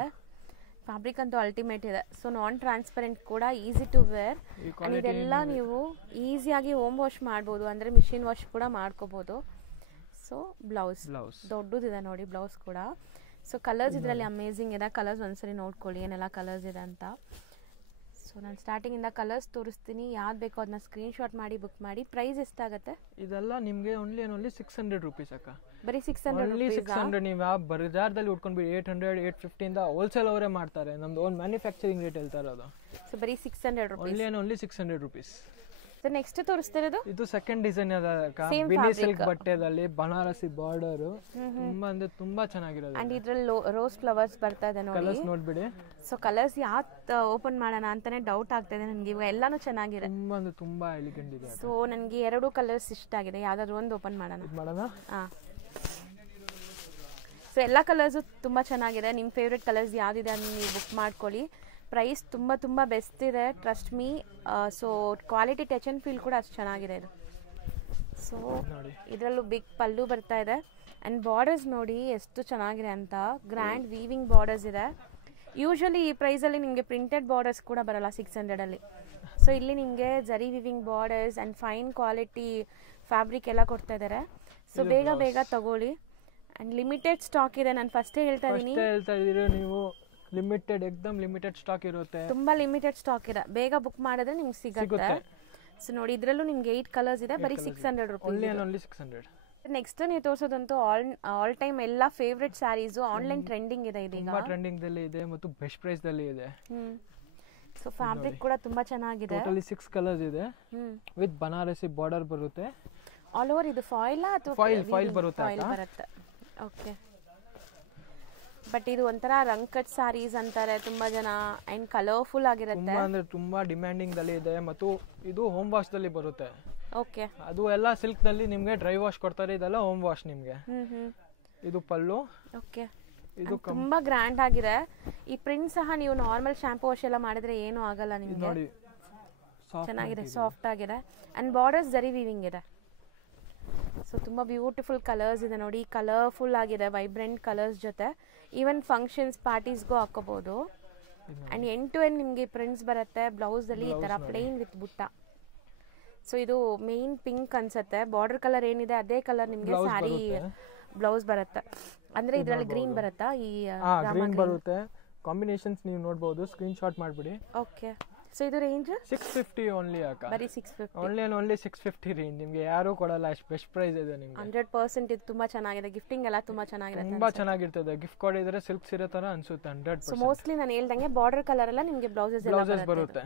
ಫ್ಯಾಬ್ರಿಕ್ ಅಂತೂ ಅಲ್ಟಿಮೇಟ್ ಇದೆ. ಸೊ ನಾನ್ ಟ್ರಾನ್ಸ್ಪರೆಂಟ್ ಕೂಡ, ಈಸಿ ಟು ವೇರ್. ಅಂಡ್ ಇದೆಲ್ಲ ನೀವು ಈಸಿಯಾಗಿ ಹೋಮ್ ವಾಶ್ ಮಾಡ್ಬೋದು, ಅಂದರೆ ಮಿಷಿನ್ ವಾಶ್ ಕೂಡ ಮಾಡ್ಕೋಬೋದು. ಸೊ ಬ್ಲೌಸ್ ದೊಡ್ಡದಿದೆ ನೋಡಿ, ಬ್ಲೌಸ್ ಕೂಡ. ಸೊ ಕಲರ್ಸ್ ಇದರಲ್ಲಿ ಅಮೇಝಿಂಗ್ ಇದೆ. ಕಲರ್ಸ್ ಒಂದ್ಸರಿ ನೋಡ್ಕೊಳ್ಳಿ ಏನೆಲ್ಲ ಕಲರ್ಸ್ ಇದೆ ಅಂತ. ಸೊ ನಾನು ಸ್ಟಾರ್ಟಿಂಗಿಂದ ಕಲರ್ಸ್ ತೋರಿಸ್ತೀನಿ, ಯಾವ್ದು ಬೇಕೋ ಅದನ್ನ ಸ್ಕ್ರೀನ್ಶಾಟ್ ಮಾಡಿ ಬುಕ್ ಮಾಡಿ. ಪ್ರೈಸ್ ಎಷ್ಟಾಗುತ್ತೆ? ಇದೆಲ್ಲ ನಿಮಗೆ ಓನ್ಲಿ 600 ರುಪೀಸ್ ಅಕ್ಕ. ಬರೀ 600 ಓನ್ಲಿ 600. ನೀವು ಯಾವ ಬಜಾರ್ದಲ್ಲಿ ಉಟ್ಕೊಂಡ್ಬಿಡಿ 800 850 ಇಂದ ಹೋಲ್ಸೇಲ್ ಅವರೇ ಮಾಡ್ತಾರೆ. ನಮ್ದು ಓನ್ ಮ್ಯಾನುಫ್ಯಾಕ್ಚರಿಂಗ್ ರೇಟ್ ಹೇಳ್ತಾ ಇರೋದು. ಸೊ ಬರೀ 600 rupees. Only 600 rupees. So next ತೋರಿಸ್ತಿರೋದು ಇದು ಸೆಕೆಂಡ್ ಡಿಸೈನ್ ಅದ ಬಿನಿ ಸಿಲ್ಕ್ ಬಟ್ಟೆದಲ್ಲಿ ಬನಾರಸಿ ಬಾರ್ಡರ್, ತುಂಬಾ ಅಂದ್ರೆ ತುಂಬಾ ಚೆನ್ನಾಗಿರೋದು. ಅಂಡ್ ಇದ್ರಲ್ಲಿ ರೋಸ್ ಫ್ಲವರ್ಸ್ ಬರ್ತಾ ಇದೆ ನೋಡಿ. ಕಲರ್ಸ್ ನೋಡ್ಬಿಡಿ. ಸೊ ಕಲರ್ಸ್ ಯಾವ್ದು ಓಪನ್ ಮಾಡೋಣ ಅಂತಾನೆ ಡೌಟ್ ಆಗ್ತಾ ಇದೆ ನನಗೆ. ಇವಾಗ ಎಲ್ಲಾನು ಚೆನ್ನಾಗಿದೆ, ತುಂಬಾ ಅಂದ್ರೆ ತುಂಬಾ ಎಲಿಗೆಂಟ್ ಇದೆ. ಸೊ ನನಗೆ 2 ಕಲರ್ಸ್ ಇಷ್ಟ ಆಗಿದೆ, ಯಾವ್ದಾದ್ರು ಒಂದು ಓಪನ್ ಮಾಡೋಣ. ಹಾಂ, ಸೊ ಎಲ್ಲ ಕಲರ್ಸು ತುಂಬ ಚೆನ್ನಾಗಿದೆ. ನಿಮ್ಮ ಫೇವ್ರೆಟ್ ಕಲರ್ಸ್ ಯಾವುದಿದೆ ಅದನ್ನು ನೀವು ಬುಕ್ ಮಾಡ್ಕೊಳ್ಳಿ. ಪ್ರೈಸ್ ತುಂಬ ತುಂಬ ಬೆಸ್ಟ್ ಇದೆ, trust me. So quality touch and feel ಕೂಡ ಅಷ್ಟು ಚೆನ್ನಾಗಿದೆ ಇದು. ಸೊ ಇದರಲ್ಲೂ ಬಿಗ್ ಪಲ್ಲು ಬರ್ತಾ ಇದೆ. ಆ್ಯಂಡ್ ಬಾರ್ಡರ್ಸ್ ನೋಡಿ ಎಷ್ಟು ಚೆನ್ನಾಗಿದೆ ಅಂತ, ಗ್ರ್ಯಾಂಡ್ ವೀವಿಂಗ್ ಬಾರ್ಡರ್ಸ್ ಇದೆ. ಯೂಶ್ವಲಿ ಈ ಪ್ರೈಸಲ್ಲಿ ನಿಮಗೆ ಪ್ರಿಂಟೆಡ್ ಬಾರ್ಡರ್ಸ್ ಕೂಡ ಬರಲ್ಲ 600ಅಲ್ಲಿ. ಸೊ ಇಲ್ಲಿ ನಿಮಗೆ ಜರಿ viewing borders and fine quality fabric ಎಲ್ಲ ಕೊಡ್ತಾ ಇದ್ದಾರೆ. ಸೊ ಬೇಗ ಬೇಗ ತಗೊಳ್ಳಿ. ಆ್ಯಂಡ್ ಲಿಮಿಟೆಡ್ ಸ್ಟಾಕ್ ಇದೆ, ನಾನು ಫಸ್ಟೇ ಹೇಳ್ತಾ ಇದ್ದೀನಿ. ನೀವು ಲಿಮಿಟೆಡ್, ಎಕ್ದಮ್ ಲಿಮಿಟೆಡ್ ಸ್ಟಾಕ್ ಇರುತ್ತೆ, ತುಂಬಾ ಲಿಮಿಟೆಡ್ ಸ್ಟಾಕ್ ಇದೆ. ಬೇಗ ಬುಕ್ ಮಾಡಿದ್ರೆ ನಿಮ್ಗೆ ಸಿಗುತ್ತೆ. ಸೊ ನೋಡಿ ಇದರಲ್ಲೂ ನಿಮ್ಗೆ 8 ಕಲರ್ಸ್ ಇದೆ, ಬರೀ 600 ರುಪೀಸ್. ಓನ್ಲಿ 600. ನೆಕ್ಸ್ಟ್ ನೀವು ತೋರಿಸೋದಂತೂ ಆಲ್ ಟೈಮ್ ಎಲ್ಲ ಫೇವ್ರೆಟ್ ಸ್ಯಾರೀಸು ಆನ್ಲೈನ್ ಟ್ರೆಂಡಿಂಗ್ ಇದೆ ಇದೀಗ. ತುಂಬಾ ಟ್ರೆಂಡಿಂಗ್ ದಲ್ಲಿ ಇದೆ ಮತ್ತು ಬೆಸ್ಟ್ ಪ್ರೈಸ್ ದಲ್ಲಿ ಇದೆ. ಸೊ ಫ್ಯಾಬ್ರಿಕ್ ಕೂಡ ತುಂಬಾ ಚೆನ್ನಾಗಿದೆ. ಟೋಟಲಿ 6 ಕಲರ್ಸ್ ಇದೆ ವಿತ್ ಬನಾರಸಿ ಬಾರ್ಡರ್ ಬರುತ್ತೆ. ಆಲ್ ಓವರ್ ಇದು ಫಾಯಿಲ್ ಅಥವಾ ಫಾಯಿಲ್ ಬರುತ್ತೆ. ಓಕೆ, ಬಟ್ ಇದು ಒಂಥರ ರಂಗ್ ಕಟ್ ಸ್ಯಾರೀಸ್ ಅಂತಾರೆ ತುಂಬಾ ಜನ. ಅಂಡ್ ಕಲರ್ಫುಲ್ ಆಗಿರುತ್ತೆ, ತುಂಬಾ ಅಂದ್ರೆ ತುಂಬಾ ಡಿಮ್ಯಾಂಡಿಂಗ್ ದಲ್ಲಿ ಇದೆ. ಮತ್ತು ಇದು ಹೋಮ್ ವಾಶ್ ದಲ್ಲಿ ಬರುತ್ತೆ. ಓಕೆ, ಅದು ಎಲ್ಲ ಸಿಲ್ಕ್ ದಲ್ಲಿ ನಿಮ್ಗೆ ಡ್ರೈ ವಾಶ್ ಕೊಡ್ತಾರೆ, ಇದೆಲ್ಲ ಹೋಮ್ ವಾಶ್ ನಿಮ್ಗೆ. ಇದು ಪಲ್ಲು. ಓಕೆ, ಇದು ತುಂಬಾ ಗ್ರ್ಯಾಂಡ್ ಆಗಿದೆ. ಈ ಪ್ರಿಂಟ್ ಸಹ ನೀವು ನಾರ್ಮಲ್ ಶಾಂಪೂ ವಾಶ್ ಎಲ್ಲ ಮಾಡಿದ್ರೆ ಏನು ಆಗಲ್ಲ ನಿಮಗೆ. ನೋಡಿ ಚೆನ್ನಾಗಿದೆ, ಸಾಫ್ಟ್ ಆಗಿದೆ. ಅಂಡ್ ಬಾರ್ಡರ್ಸ್ ಜರಿ ವೀವಿಂಗ್ ಇದೆ. ಸೊ ತುಂಬ ಬ್ಯೂಟಿಫುಲ್ ಕಲರ್ಸ್ ಇದೆ ನೋಡಿ, ಕಲರ್ಫುಲ್ ಆಗಿದೆ, ವೈಬ್ರೆಂಟ್ ಕಲರ್ಸ್ ಜೊತೆ. ಈವನ್ ಫಂಕ್ಷನ್ಸ್ ಪಾರ್ಟೀಸ್ಗೂ ಹಾಕೋಬಹುದು. ಆ್ಯಂಡ್ ಎಂಡ್ ಟು ಎಂಡ್ ನಿಮಗೆ ಪ್ರಿಂಟ್ಸ್ ಬರುತ್ತೆ. ಬ್ಲೌಸಲ್ಲಿ ಈ ಥರ ಪ್ಲೇನ್ ವಿತ್ ಬುಟ್ಟ. ಸೊ ಇದು ಮೇನ್ ಪಿಂಕ್ ಅನ್ಸುತ್ತೆ. ಬಾರ್ಡರ್ ಕಲರ್ ಏನಿದೆ ಅದೇ ಕಲರ್ ನಿಮಗೆ ಸ್ಯಾರಿ ಬ್ಲೌಸ್ ಬರುತ್ತೆ. ಅಂದ್ರೆ ಇದರಲ್ಲಿ ಗ್ರೀನ್ ಬರುತ್ತಾ? ಈ ಗ್ರೀನ್ ಬರುತ್ತೆ. ಕಾಂಬಿನೇಷನ್ಸ್ ನೀವು ನೋಡಬಹುದು, ಸ್ಕ್ರೀನ್ ಶಾಟ್ ಮಾಡಿಬಿಡಿ. ಓಕೆ, ಸೊ ಇದು ರೇಂಜ್ 650 ಓನ್ಲಿ ಅಕ್ಕ. ಬರೀ 650. Only 650 range. ನಿಮಗೆ ಯಾರು ಕೊಡಲ್ಲ, ಅಷ್ಟು ಬೆಸ್ಟ್ ಪ್ರೈಸ್ ಇದೆ ನಿಮಗೆ. 100% ಇದು ತುಂಬಾ ಚೆನ್ನಾಗಿದೆ. ಗಿಫ್ಟಿಂಗ್ ಎಲ್ಲ ತುಂಬಾ ಚೆನ್ನಾಗಿರುತ್ತೆ, ತುಂಬಾ ಚೆನ್ನಾಗಿರ್ತದೆ. ಗಿಫ್ಟ್ ಕೊಡಿದ್ರೆ ಸಿಲ್ಕ್ ಸೀರೆ ತರ ಅನ್ಸುತ್ತೆ 100%. ಸೊ ಮೋಸ್ಟ್ಲಿ ನಾನು ಹೇಳ್ದಂಗೆ ಬಾರ್ಡರ್ ಕಲರ್ ಎಲ್ಲ ನಿಮಗೆ ಬ್ಲೌಸಸ್ ಬರುತ್ತೆ.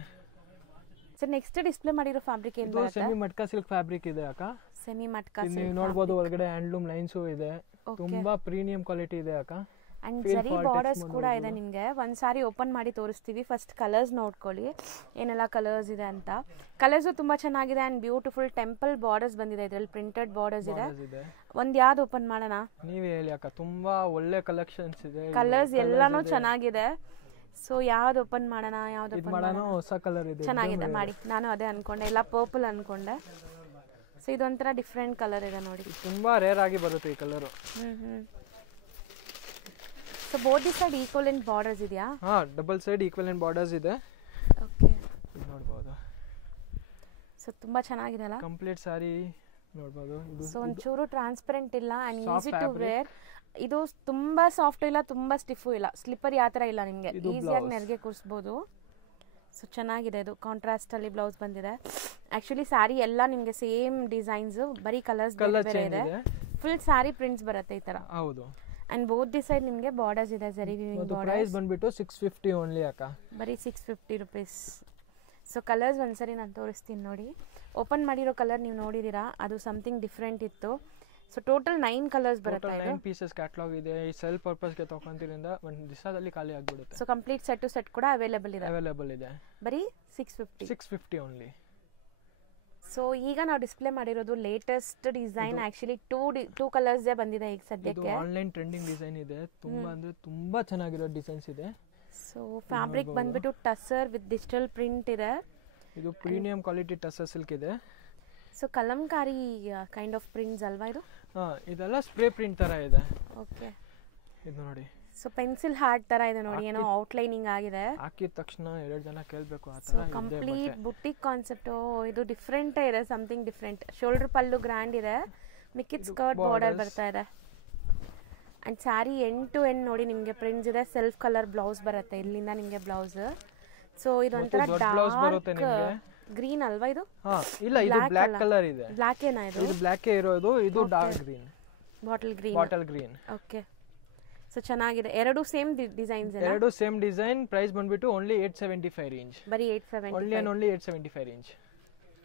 ಸೊ ನೆಕ್ಸ್ಟ್ ಡಿಸ್ಪ್ಲೇ ಮಾಡಿರೋ ಫ್ಯಾಬ್ರಿಕ್ ಏನು ಬರುತ್ತೆ? ಸೆಮಿ ಮಟ್ಕಾ ಸಿಲ್ಕ್ ಫ್ಯಾಬ್ರಿಕ್ ಇದೆ ಅಕ್ಕ. ಸೆಮಿ ಮಟ್ಕಾ ನೀವು ನೋಡಬಹುದು, ಒಳಗಡೆ ಹ್ಯಾಂಡ್ಲೂಮ್ ಲೈನ್ಸ್ ಇದೆ. ತುಂಬಾ ಪ್ರೀಮಿಯಂ ಕ್ವಾಲಿಟಿ ಇದೆ ಅಕ್ಕ. ಅಂಡ್ ಜರಿ ಬಾರ್ಡರ್ಸ್ ಕೂಡ ಇದೆ ನಿಮಗೆ. ಒಂದು ಸಾರಿ ಓಪನ್ ಮಾಡಿ ತೋರಿಸ್ತೀವಿ. ಫಸ್ಟ್ ಕಲರ್ಸ್ ನೋಡ್ಕೊಳ್ಳಿ ಏನೆಲ್ಲ ಕಲರ್ಸ್ ಇದೆ ಅಂತ. ಕಲರ್ಸು ತುಂಬ ಚೆನ್ನಾಗಿದೆ. ಆ್ಯಂಡ್ ಬ್ಯೂಟಿಫುಲ್ ಟೆಂಪಲ್ ಬಾರ್ಡರ್ಸ್ ಬಂದಿದೆ, ಇದರಲ್ಲಿ ಪ್ರಿಂಟೆಡ್ ಬಾರ್ಡರ್ಸ್ ಇದೆ. ಒಂದು ಯಾವ್ದು ಓಪನ್ ಮಾಡೋಣ? ನೀವೇ ಹೇಳಿ ಅಕ್ಕ, ತುಂಬಾ ಒಳ್ಳೆ ಕಲೆಕ್ಷನ್ಸ್ ಇದೆ. ಕಲರ್ಸ್ ಎಲ್ಲಾನು ಚೆನ್ನಾಗಿದೆ. ಸೊ ಯಾವ್ದು ಓಪನ್ ಮಾಡೋಣ? ಯಾವ್ದು ಓಪನ್ ಮಾಡೋಣ? ಹೊಸ ಕಲರ್ ಇದೆ, ಚೆನ್ನಾಗಿದೆ, ಮಾಡಿ. ನಾನು ಅದೇ ಅನ್ಕೊಂಡೆ, ಎಲ್ಲ ಪರ್ಪಲ್ ಅನ್ಕೊಂಡೆ. ಸೊ ಇದೊಂಥರ ಡಿಫ್ರೆಂಟ್ ಕಲರ್ ಇದೆ ನೋಡಿ, ತುಂಬಾ ರೇರ್ ಆಗಿ ಬರುತ್ತೆ ಈ colour. So both the side equivalent borders ಇದೆಯಾ? ಹಾ, ಡಬಲ್ ಸೈಡ್ ಈಕ್ವಲೆಂಟ್ ಬಾರ್ಡರ್ಸ್ ಇದೆ. ಓಕೆ, ನೋಡಬಹುದು. ಸೊ ತುಂಬಾ ಚೆನ್ನಾಗಿದೆ ಅಲ್ಲ ಕಂಪ್ಲೀಟ್ ಸಾರಿ ನೋಡಬಹುದು. ಸೊ ಒಂಚೂರು ಟ್ರಾನ್ಸ್ಪರೆಂಟ್ ಇಲ್ಲ ಅಂಡ್ ಈಸಿ ಟು ವೇರ್. ಇದು ತುಂಬಾ ಸಾಫ್ಟ್ ಇಲ್ಲ, ತುಂಬಾ ಸ್ಟಿಫ್ ಇಲ್ಲ, ಸ್ಲಿಪ್ಪರ್ ಯಾವ ಥರ ಇಲ್ಲ. ನಿಮಗೆ ಈಸಿಯಾಗಿ ನೆರಿಗೆ ಕೂರಿಸ್ಬೋದು. ಸೊ ಚೆನ್ನಾಗಿದೆ. ಇದು ಕಾಂಟ್ರಾಸ್ಟ್ ಅಲ್ಲಿ ಬ್ಲೌಸ್ ಬಂದಿದೆ. ಆಕ್ಚುಲಿ ಸ್ಯಾರಿ ಎಲ್ಲ ನಿಮಗೆ ಸೇಮ್ ಡಿಸೈನ್ಸ್, ಬರೀ ಕಲರ್ಸ್ ಬೇರೆ ಇದೆ. ಫುಲ್ ಸ್ಯಾರಿ ಪ್ರಿಂಟ್ಸ್ ಬರುತ್ತೆ ಈ ತರ. ಹೌದು. ಅಂಡ್ ಬೋತ್ ದಿ ಸೈಡ್ ನಿಮಗೆ ಬಾರ್ಡರ್ಸ್ ಇದೆ, ಜರಿ ವಿವಿಂಗ್ ಬಾರ್ಡರ್ಸ್. ಪ್ರೈಸ್ ಬಂದ್ಬಿಟ್ಟು 650 ಓನ್ಲಿ ಅಕ್ಕ. ಬರೀ 650 ರುಪೀಸ್. ಸೊ ಕಲರ್ಸ್ ಒಂದ್ಸರಿ ನಾನು ತೋರಿಸ್ತೀನಿ ನೋಡಿ. ಓಪನ್ ಮಾಡಿರೋ ಕಲರ್ ನೀವು ನೋಡಿದೀರಾ, ಅದು ಸಮಥಿಂಗ್ ಡಿಫ್ರೆಂಟ್ ಇತ್ತು. ಸೊ ಟೋಟಲ್ 9 ಕಲರ್ಸ್ ಬರುತ್ತೆ. 9 ಪೀಸಸ್ ಕ್ಯಾಟಲಾಗ್ ಇದೆ. ಈ ಸೆಲ್ ಪರ್ಪಸ್ ಗೆ ತಗೊಂತಿರಿಂದ ಒಂದು ದಿವಸದಲ್ಲಿ ಖಾಲಿ ಆಗಿಬಿಡುತ್ತೆ. So complete set to set ಕೂಡ ಅವೈಲೇಬಲ್ ಇದೆ. ಬರೀ 650 ಓನ್ಲಿ. ಸೊ ಈಗ ನಾವು ಡಿಸ್ಪ್ಲೇ ಮಾಡಿರೋದು latest design. Actually two colours ಬಂದಿದೆ ಈಗ ಸದ್ಯಕ್ಕೆ. ಆನ್ಲೈನ್ ಟ್ರೆಂಡಿಂಗ್ ಡಿಸೈನ್ ಇದೆ. ತುಂಬಾ ಅಂದ್ರೆ ತುಂಬಾ ಚೆನ್ನಾಗಿರೋ ಡಿಸೈನ್ಸ್ ಇದೆ. ಸೊ ಫ್ಯಾಬ್ರಿಕ್ ಬಂದ್ಬಿಟ್ಟು ಟಸರ್ ವಿತ್ ಡಿಜಿಟಲ್ ಪ್ರಿಂಟ್ ಇದೆ. ಇದು ಪ್ರೀಮಿಯಂ ಕ್ವಾಲಿಟಿ ಟಸರ್ ಸಿಲ್ಕ್ ಇದೆ. So Kalamkari kind of prints ಅಲ್ವಾ ಇದು? ಹಾ, ಇದೆಲ್ಲ ಸ್ಪ್ರೇ ಪ್ರಿಂಟ್ ತರ ಇದೆ. ಓಕೆ, ಇದು ನೋಡಿ. ಸೊ ಪೆನ್ಸಿಲ್ ಹಾರ್ಟ್ ತರ ಇದೆ ನೋಡಿ, ಏನೋ ಔಟ್ಲೈನಿಂಗ್ ಆಗಿದೆ. ಹಾಕಿದ ತಕ್ಷಣ 2 ಜನ ಕೇಳಬೇಕು ಆ ತರ. So complete boutique concept. ಇದು ಡಿಫ್ರೆಂಟ್ ಇದೆ, something different. Shoulder pallu grand ಇದೆ, ಮಿಕ್ಕಿದ್ ಸ್ಕರ್ಟ್ ಬಾರ್ಡರ್ ಬರ್ತಾ ಇದೆ. And sari end to end ನೋಡಿ ನಿಮಗೆ ಪ್ರಿಂಟ್ಸ್ ಇದೆ. ಸೆಲ್ಫ್ ಕಲರ್ ಬ್ಲೌಸ್ ಬರುತ್ತೆ, ಇಲ್ಲಿಂದ ನಿಮಗೆ ಬ್ಲೌಸ್. ಸೊ ಇದೊಂಥರ ಬ್ಲೌಸ್ ಬರುತ್ತೆ ಡಾರ್ಕ್ ನಿಮಗೆ. ಗ್ರೀನ್ ಅಲ್ವಾ ಇದು? ಹಾ ಇಲ್ಲ, ಇದು ಬ್ಲಾಕ್ ಕಲರ್ ಇದೆ. ಬ್ಲಾಕ್ ಏನಾ ಇದು? ಇದು ಬ್ಲಾಕ್ ಇರೋದು, ಇದು dark green, bottle green. Okay, so ಚೆನ್ನಾಗಿದೆ. ಎರಡು ಸೇಮ್ ಡಿಸೈನ್ಸ್ ಇದೆ? ಎರಡು ಸೇಮ್ ಡಿಸೈನ್. ಪ್ರೈಸ್ ಬಂದ್ಬಿಟ್ಟು ಓನ್ಲಿ 875 ರೇಂಜ್. ಬರೀ 875. Only and only 875 range.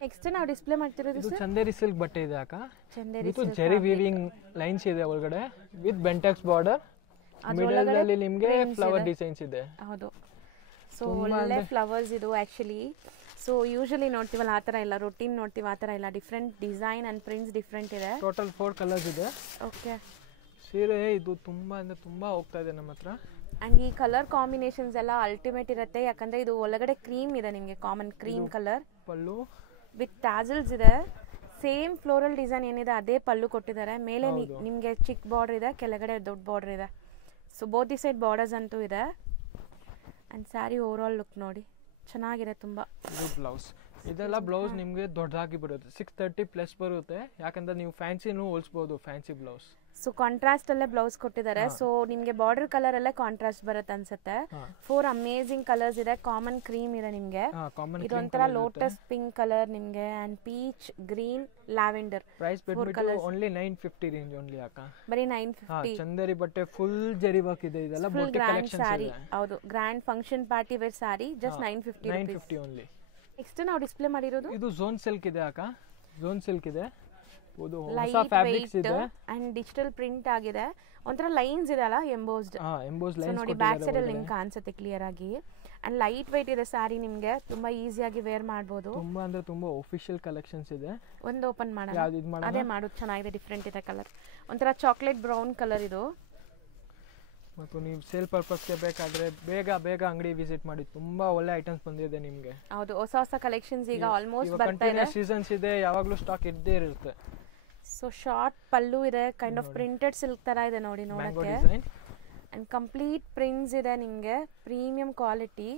Next ನಾವು ಡಿಸ್ಪ್ಲೇ ಮಾಡ್ತಿರೋದು ಇದು ಚಂದೇರಿ ಸಿಲ್ಕ್ ಬಟ್ಟೆ ಇದೆ ಅಕ್ಕ. ಚಂದೇರಿ ಇದು ಜೆರಿ ವೀವಿಂಗ್ ಲೈನ್ಸ್ ಇದೆ ಒಳಗಡೆ ವಿತ್ ಬೆಂಟೆಕ್ಸ್ ಬಾರ್ಡರ್. ಮಿಡಲ್ ಅಲ್ಲಿ ನಿಮಗೆ ಫ್ಲವರ್ ಡಿಸೈನ್ಸ್ ಇದೆ. ಹೌದು, ಸೊ ಒಳ್ಳೆ ಫ್ಲವರ್ಸ್ ಇದು ಆಕ್ಚುಲಿ. ಸೊ ಯೂಶಲಿ ನೋಡ್ತೀವಲ್ಲ ಆ ಥರ ಇಲ್ಲ, ರೊಟೀನ್ ನೋಡ್ತೀವಿ ಆ ಥರ ಇಲ್ಲ. Different design and prints different ಇದೆ. ಟೋಟಲ್ 4 ಕಲರ್ಸ್ ಇದೆ. ಓಕೆ, ಸೀರೆ ಇದು ತುಂಬಾ ಅಂದ್ರೆ ತುಂಬಾ ಹೋಗ್ತಾ ಇದೆ ನಮ್ಮ ಹತ್ರ. ಅಂಡ್ ಈ ಕಲರ್ ಕಾಂಬಿನೇಷನ್ಸ್ ಎಲ್ಲ ಅಲ್ಟಿಮೇಟ್ ಇರುತ್ತೆ, ಯಾಕಂದ್ರೆ ಇದು ಒಳಗಡೆ ಕ್ರೀಮ್ ಇದೆ ನಿಮಗೆ, common cream colour. Pallu with tassels ಇದೆ. ಸೇಮ್ ಫ್ಲೋರಲ್ ಡಿಸೈನ್ ಏನಿದೆ ಅದೇ ಪಲ್ಲು ಕೊಟ್ಟಿದ್ದಾರೆ. ಮೇಲೆ ನಿಮಗೆ ಚಿಕ್ಕ ಬಾರ್ಡರ್ ಇದೆ, ಕೆಳಗಡೆ ದೊಡ್ಡ ಬಾರ್ಡರ್ ಇದೆ. So both the side borders ಅಂತೂ ಇದೆ. And sari over all look ನೋಡಿ, ಚೆನ್ನಾಗಿದೆ ತುಂಬ. ಬ್ಲೌಸ್ ಇದೆಲ್ಲ ಬ್ಲೌಸ್ ನಿಮಗೆ ದೊಡ್ಡದಾಗಿ ಬರುತ್ತೆ, 630 ಪ್ಲಸ್ ಬರುತ್ತೆ. ಯಾಕಂದ್ರೆ ನೀವು ಫ್ಯಾನ್ಸಿನೂ ಹೋಲಿಸಬಹುದು, ಫ್ಯಾನ್ಸಿ ಬ್ಲೌಸ್. ಸೊ ಕಾಂಟ್ರಾಸ್ಟ್ ಅಲ್ಲೇ ಬ್ಲೌಸ್ ಕೊಟ್ಟಿದ್ದಾರೆ. ಸೊ ನಿಮಗೆ ಬಾರ್ಡರ್ ಕಲರ್ ಅಲ್ಲೇ ಕಾಂಟ್ರಾಸ್ಟ್ ಬರುತ್ತೆ ಅನ್ಸುತ್ತೆ. 4 ಅಮೇಜಿಂಗ್ ಕಲರ್ಸ್ ಇದೆ. ಕಾಮನ್ ಕ್ರೀಮ್ ಇದೆ ನಿಮಗೆ, ಇದೊಂಥರ ಲೋಟಸ್ ಪಿಂಕ್ ಕಲರ್ ನಿಮಗೆ, and peach green lavender. Price ಬಿಟ್ಟು ಓನ್ಲಿ 950 ರೇಂಜ್ ಓನ್ಲಿ ಅಕ್ಕ. ಬರೀ 950. ಚಂದೇರಿ ಬಟ್ಟೆ ಫುಲ್ ಜರಿ ವರ್ಕ್ ಇದೆ. ಇದೆಲ್ಲ ಬೊಟಿಕ್ ಕಲೆಕ್ಷನ್ಸ್ ಸಾರಿ. ಹೌದು, ಗ್ರ್ಯಾಂಡ್ ಫಂಕ್ಷನ್ ಪಾರ್ಟಿ ವೇರ್ ಸಾರಿ, ಜಸ್ಟ್ 950 ಓನ್ಲಿ. ನೆಕ್ಸ್ಟ್ ನಾವು ಡಿಸ್ಪ್ಲೇ ಮಾಡಿರೋದು ಇದು ಝೋನ್ ಸಿಲ್ಕ್ ಇದೆ ಅಕ್ಕ. ಝೋನ್ ಸಿಲ್ಕ್ ಇದೆ, ಇದು ಹೊಸ ಲೈಟ್ ಫ್ಯಾಬ್ರಿಕ್ಸ್ ವೆಯ್ಟ್ ಇದೆ ಅಂಡ್ ಡಿಜಿಟಲ್ ಪ್ರಿಂಟ್ ಆಗಿದೆ. ಒಂಥರ ಲೈನ್ಸ್ ಇದೆ ಅಲ್ಲ, ಎಂಬೋಸ್ಡ್. ಎಂಬೋಸ್ ಸೊ ಲೈನ್ಸ್ ನೋಡಿ ಬ್ಯಾಕ್ ಸೈಡ್ ಅಲ್ಲಿ ನಿಮ್ಗೆ ಕಾಣಿಸುತ್ತೆ ಕ್ಲಿಯರ್ ಆಗಿ. ಅಂಡ್ ಲೈಟ್ ವೆಯ್ಟ್ ಇದೆ ಸ್ಯಾರಿ, ನಿಮಗೆ ತುಂಬಾ ಈಸಿಯಾಗಿ ವೇರ್ ಮಾಡಬಹುದು. ತುಂಬಾ ಅಂದ್ರೆ ತುಂಬಾ ಆಫಿಷಿಯಲ್ ಕಲೆಕ್ಷನ್ಸ್ ಇದೆ. ಒಂದು ಓಪನ್ ಮಾಡೋಣ. ಯಾವುದು ಇದು ಮಾಡೋಣ? ಅದೇ ಮಾಡೋದು, ಚೆನ್ನಾಗಿದೆ, ಡಿಫ್ರೆಂಟ್ ಇದೆ ಕಲರ್. ಒಂಥರ ಚಾಕ್ಲೇಟ್ ಬ್ರೌನ್ ಕಲರ್ ಇದು. ಮತ್ತು ನೀವು ಸೇಲ್ ಪರ್ಪಸ್ಗೆ ಬೇಕಾದ್ರೆ ಬೇಗ ಬೇಗ ಅಂಗಡಿ ವಿಸಿಟ್ ಮಾಡಿ, ತುಂಬಾ ಒಳ್ಳೆ ಐಟಮ್ಸ್ ಬಂದಿದೆ ನಿಮಗೆ. ಹೌದು, ಹೊಸ ಹೊಸ ಕಲೆಕ್ಷನ್ಸ್ ಈಗ ಆಲ್ಮೋಸ್ಟ್ ಬರ್ತಾ ಇದೆ. ಸೀಸನ್ಸ್ ಇದೆ, ಯಾವಾಗಲೂ ಸ್ಟಾಕ್ ಇದ್ದೇ ಇರುತ್ತೆ. ಸೊ ಶಾರ್ಟ್ ಪಲ್ಲು ಇದೆ, ಕೈಂಡ್ ಆಫ್ ಪ್ರಿಂಟೆಡ್ ಸಿಲ್ಕ್ ತರ ಇದೆ ನೋಡಿ ನೋಡಕ್ಕೆ. ಅಂಡ್ ಕಂಪ್ಲೀಟ್ ಪ್ರಿಂಟ್ಸ್ ಇದೆ ನಿಮಗೆ, ಪ್ರೀಮಿಯಂ ಕ್ವಾಲಿಟಿ.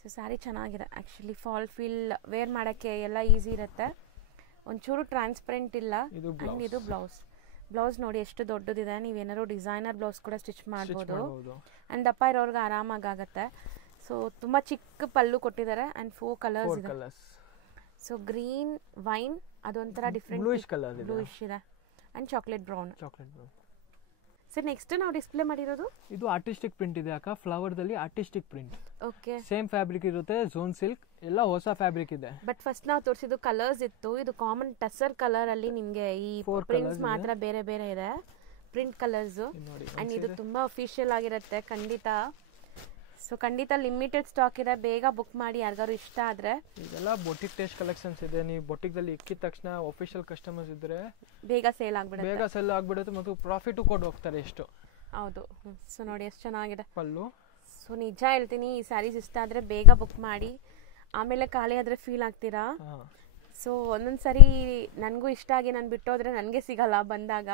ಸೊ ಸ್ಯಾರಿ ಚೆನ್ನಾಗಿದೆ ಆಕ್ಚುಲಿ, ಫಾಲ್ ಫೀಲ್ ವೇರ್ ಮಾಡೋಕ್ಕೆ ಎಲ್ಲ ಈಸಿ ಇರುತ್ತೆ. ಒಂಚೂರು ಟ್ರಾನ್ಸ್ಪರೆಂಟ್ ಇಲ್ಲ. ಅಂಡ್ ಇದು ಬ್ಲೌಸ್. ಬ್ಲೌಸ್ ನೋಡಿ ಎಷ್ಟು ದೊಡ್ಡದಿದೆ, ನೀವೇನಾದ್ರು ಡಿಸೈನರ್ ಬ್ಲೌಸ್ ಕೂಡ ಸ್ಟಿಚ್ ಮಾಡ್ಬೋದು. ಅಂಡ್ ದಪ್ಪ ಇರೋರ್ಗೆ ಆರಾಮಾಗತ್ತೆ. ಸೊ ತುಂಬ ಚಿಕ್ಕ ಪಲ್ಲು ಕೊಟ್ಟಿದ್ದಾರೆ ಅಂಡ್ 4 ಕಲರ್ಸ್ ಇದೆ. ಸೊ ಗ್ರೀನ್ ವೈನ್, ಅದೊಂಥರ ಡಿಫ್ರೆಂಟ್ ಬ್ಲೂಯಿಶ್ ಇದೆ, and chocolate brown. Sir next ನಾವು ಡಿಸ್ಪ್ಲೇ ಮಾಡಿರೋದು ಇದು ಆರ್ಟಿಸ್ಟಿಕ್ ಪ್ರಿಂಟ್ ಇದೆ ಅಕ್ಕ. ಫ್ಲವರ್ ದಲ್ಲಿ artistic print. Okay, same fabric ಇರುತ್ತೆ, ಝೋನ್ ಸಿಲ್ಕ್ ಎಲ್ಲ ಹೊಸ ಫ್ಯಾಬ್ರಿಕ್ ಇದೆ. ಬಟ್ ಫಸ್ಟ್ ನಾವು ತೋರಿಸಿದ್ದು ಕಲರ್ಸ್ ಇತ್ತು, ಇದು ಕಾಮನ್ ಟಸರ್ ಕಲರ್ ಅಲ್ಲಿ ನಿಮಗೆ ಈ ಪ್ರಿಂಟ್ಸ್ ಮಾತ್ರ ಬೇರೆ ಬೇರೆ ಇದೆ, ಪ್ರಿಂಟ್ ಕಲರ್ಸ್. ಅಂಡ್ ಇದು ತುಂಬಾ ಅಫಿಷಿಯಲ್ ಆಗಿರುತ್ತೆ ಖಂಡಿತ. ಸೊ ಖಂಡಿತ ಲಿಮಿಟೆಡ್ ಸ್ಟಾಕ್ ಇದೆ, ಬೇಗ ಬುಕ್ ಮಾಡಿ ಯಾರಿಗಾರು ಇಷ್ಟ ಆದ್ರೆ. ಇದೆಲ್ಲ ಬೊಟಿಕ್ ಟೇಸ್ಟ್ ಕಲೆಕ್ಷನ್ಸ್ ಇದೆ. ನೀವು ಬೊಟಿಕ್ ದಲ್ಲಿ ಇಕ್ಕಿದ ತಕ್ಷಣ ಆಫಿಷಿಯಲ್ ಕಸ್ಟಮರ್ಸ್ ಇದ್ರೆ ಬೇಗ ಸೇಲ್ ಆಗ್ಬಿಡುತ್ತೆ ಮತ್ತು ಪ್ರಾಫಿಟ್ ಕೊಟ್ಟು ಹೋಗ್ತಾರೆ ಎಷ್ಟು. ಹೌದು, ಸೊ ನೋಡಿ ಎಷ್ಟು ಚೆನ್ನಾಗಿದೆ ಪಲ್ಲು. ಸೊ ನಿಜ ಹೇಳ್ತೀನಿ, ಈ ಸ್ಯಾರೀಸ್ ಇಷ್ಟ ಆದ್ರೆ ಬೇಗ ಬುಕ್ ಮಾಡಿ, ಆಮೇಲೆ ಖಾಲಿ ಆದ್ರೆ ಫೀಲ್ ಆಗ್ತೀರಾ. ಸೊ ಒಂದೊಂದ್ಸರಿ ನನಗೂ ಇಷ್ಟ ಆಗಿ ನಾನು ಬಿಟ್ಟೋದ್ರೆ ನನಗೆ ಸಿಗಲ್ಲ ಬಂದಾಗ,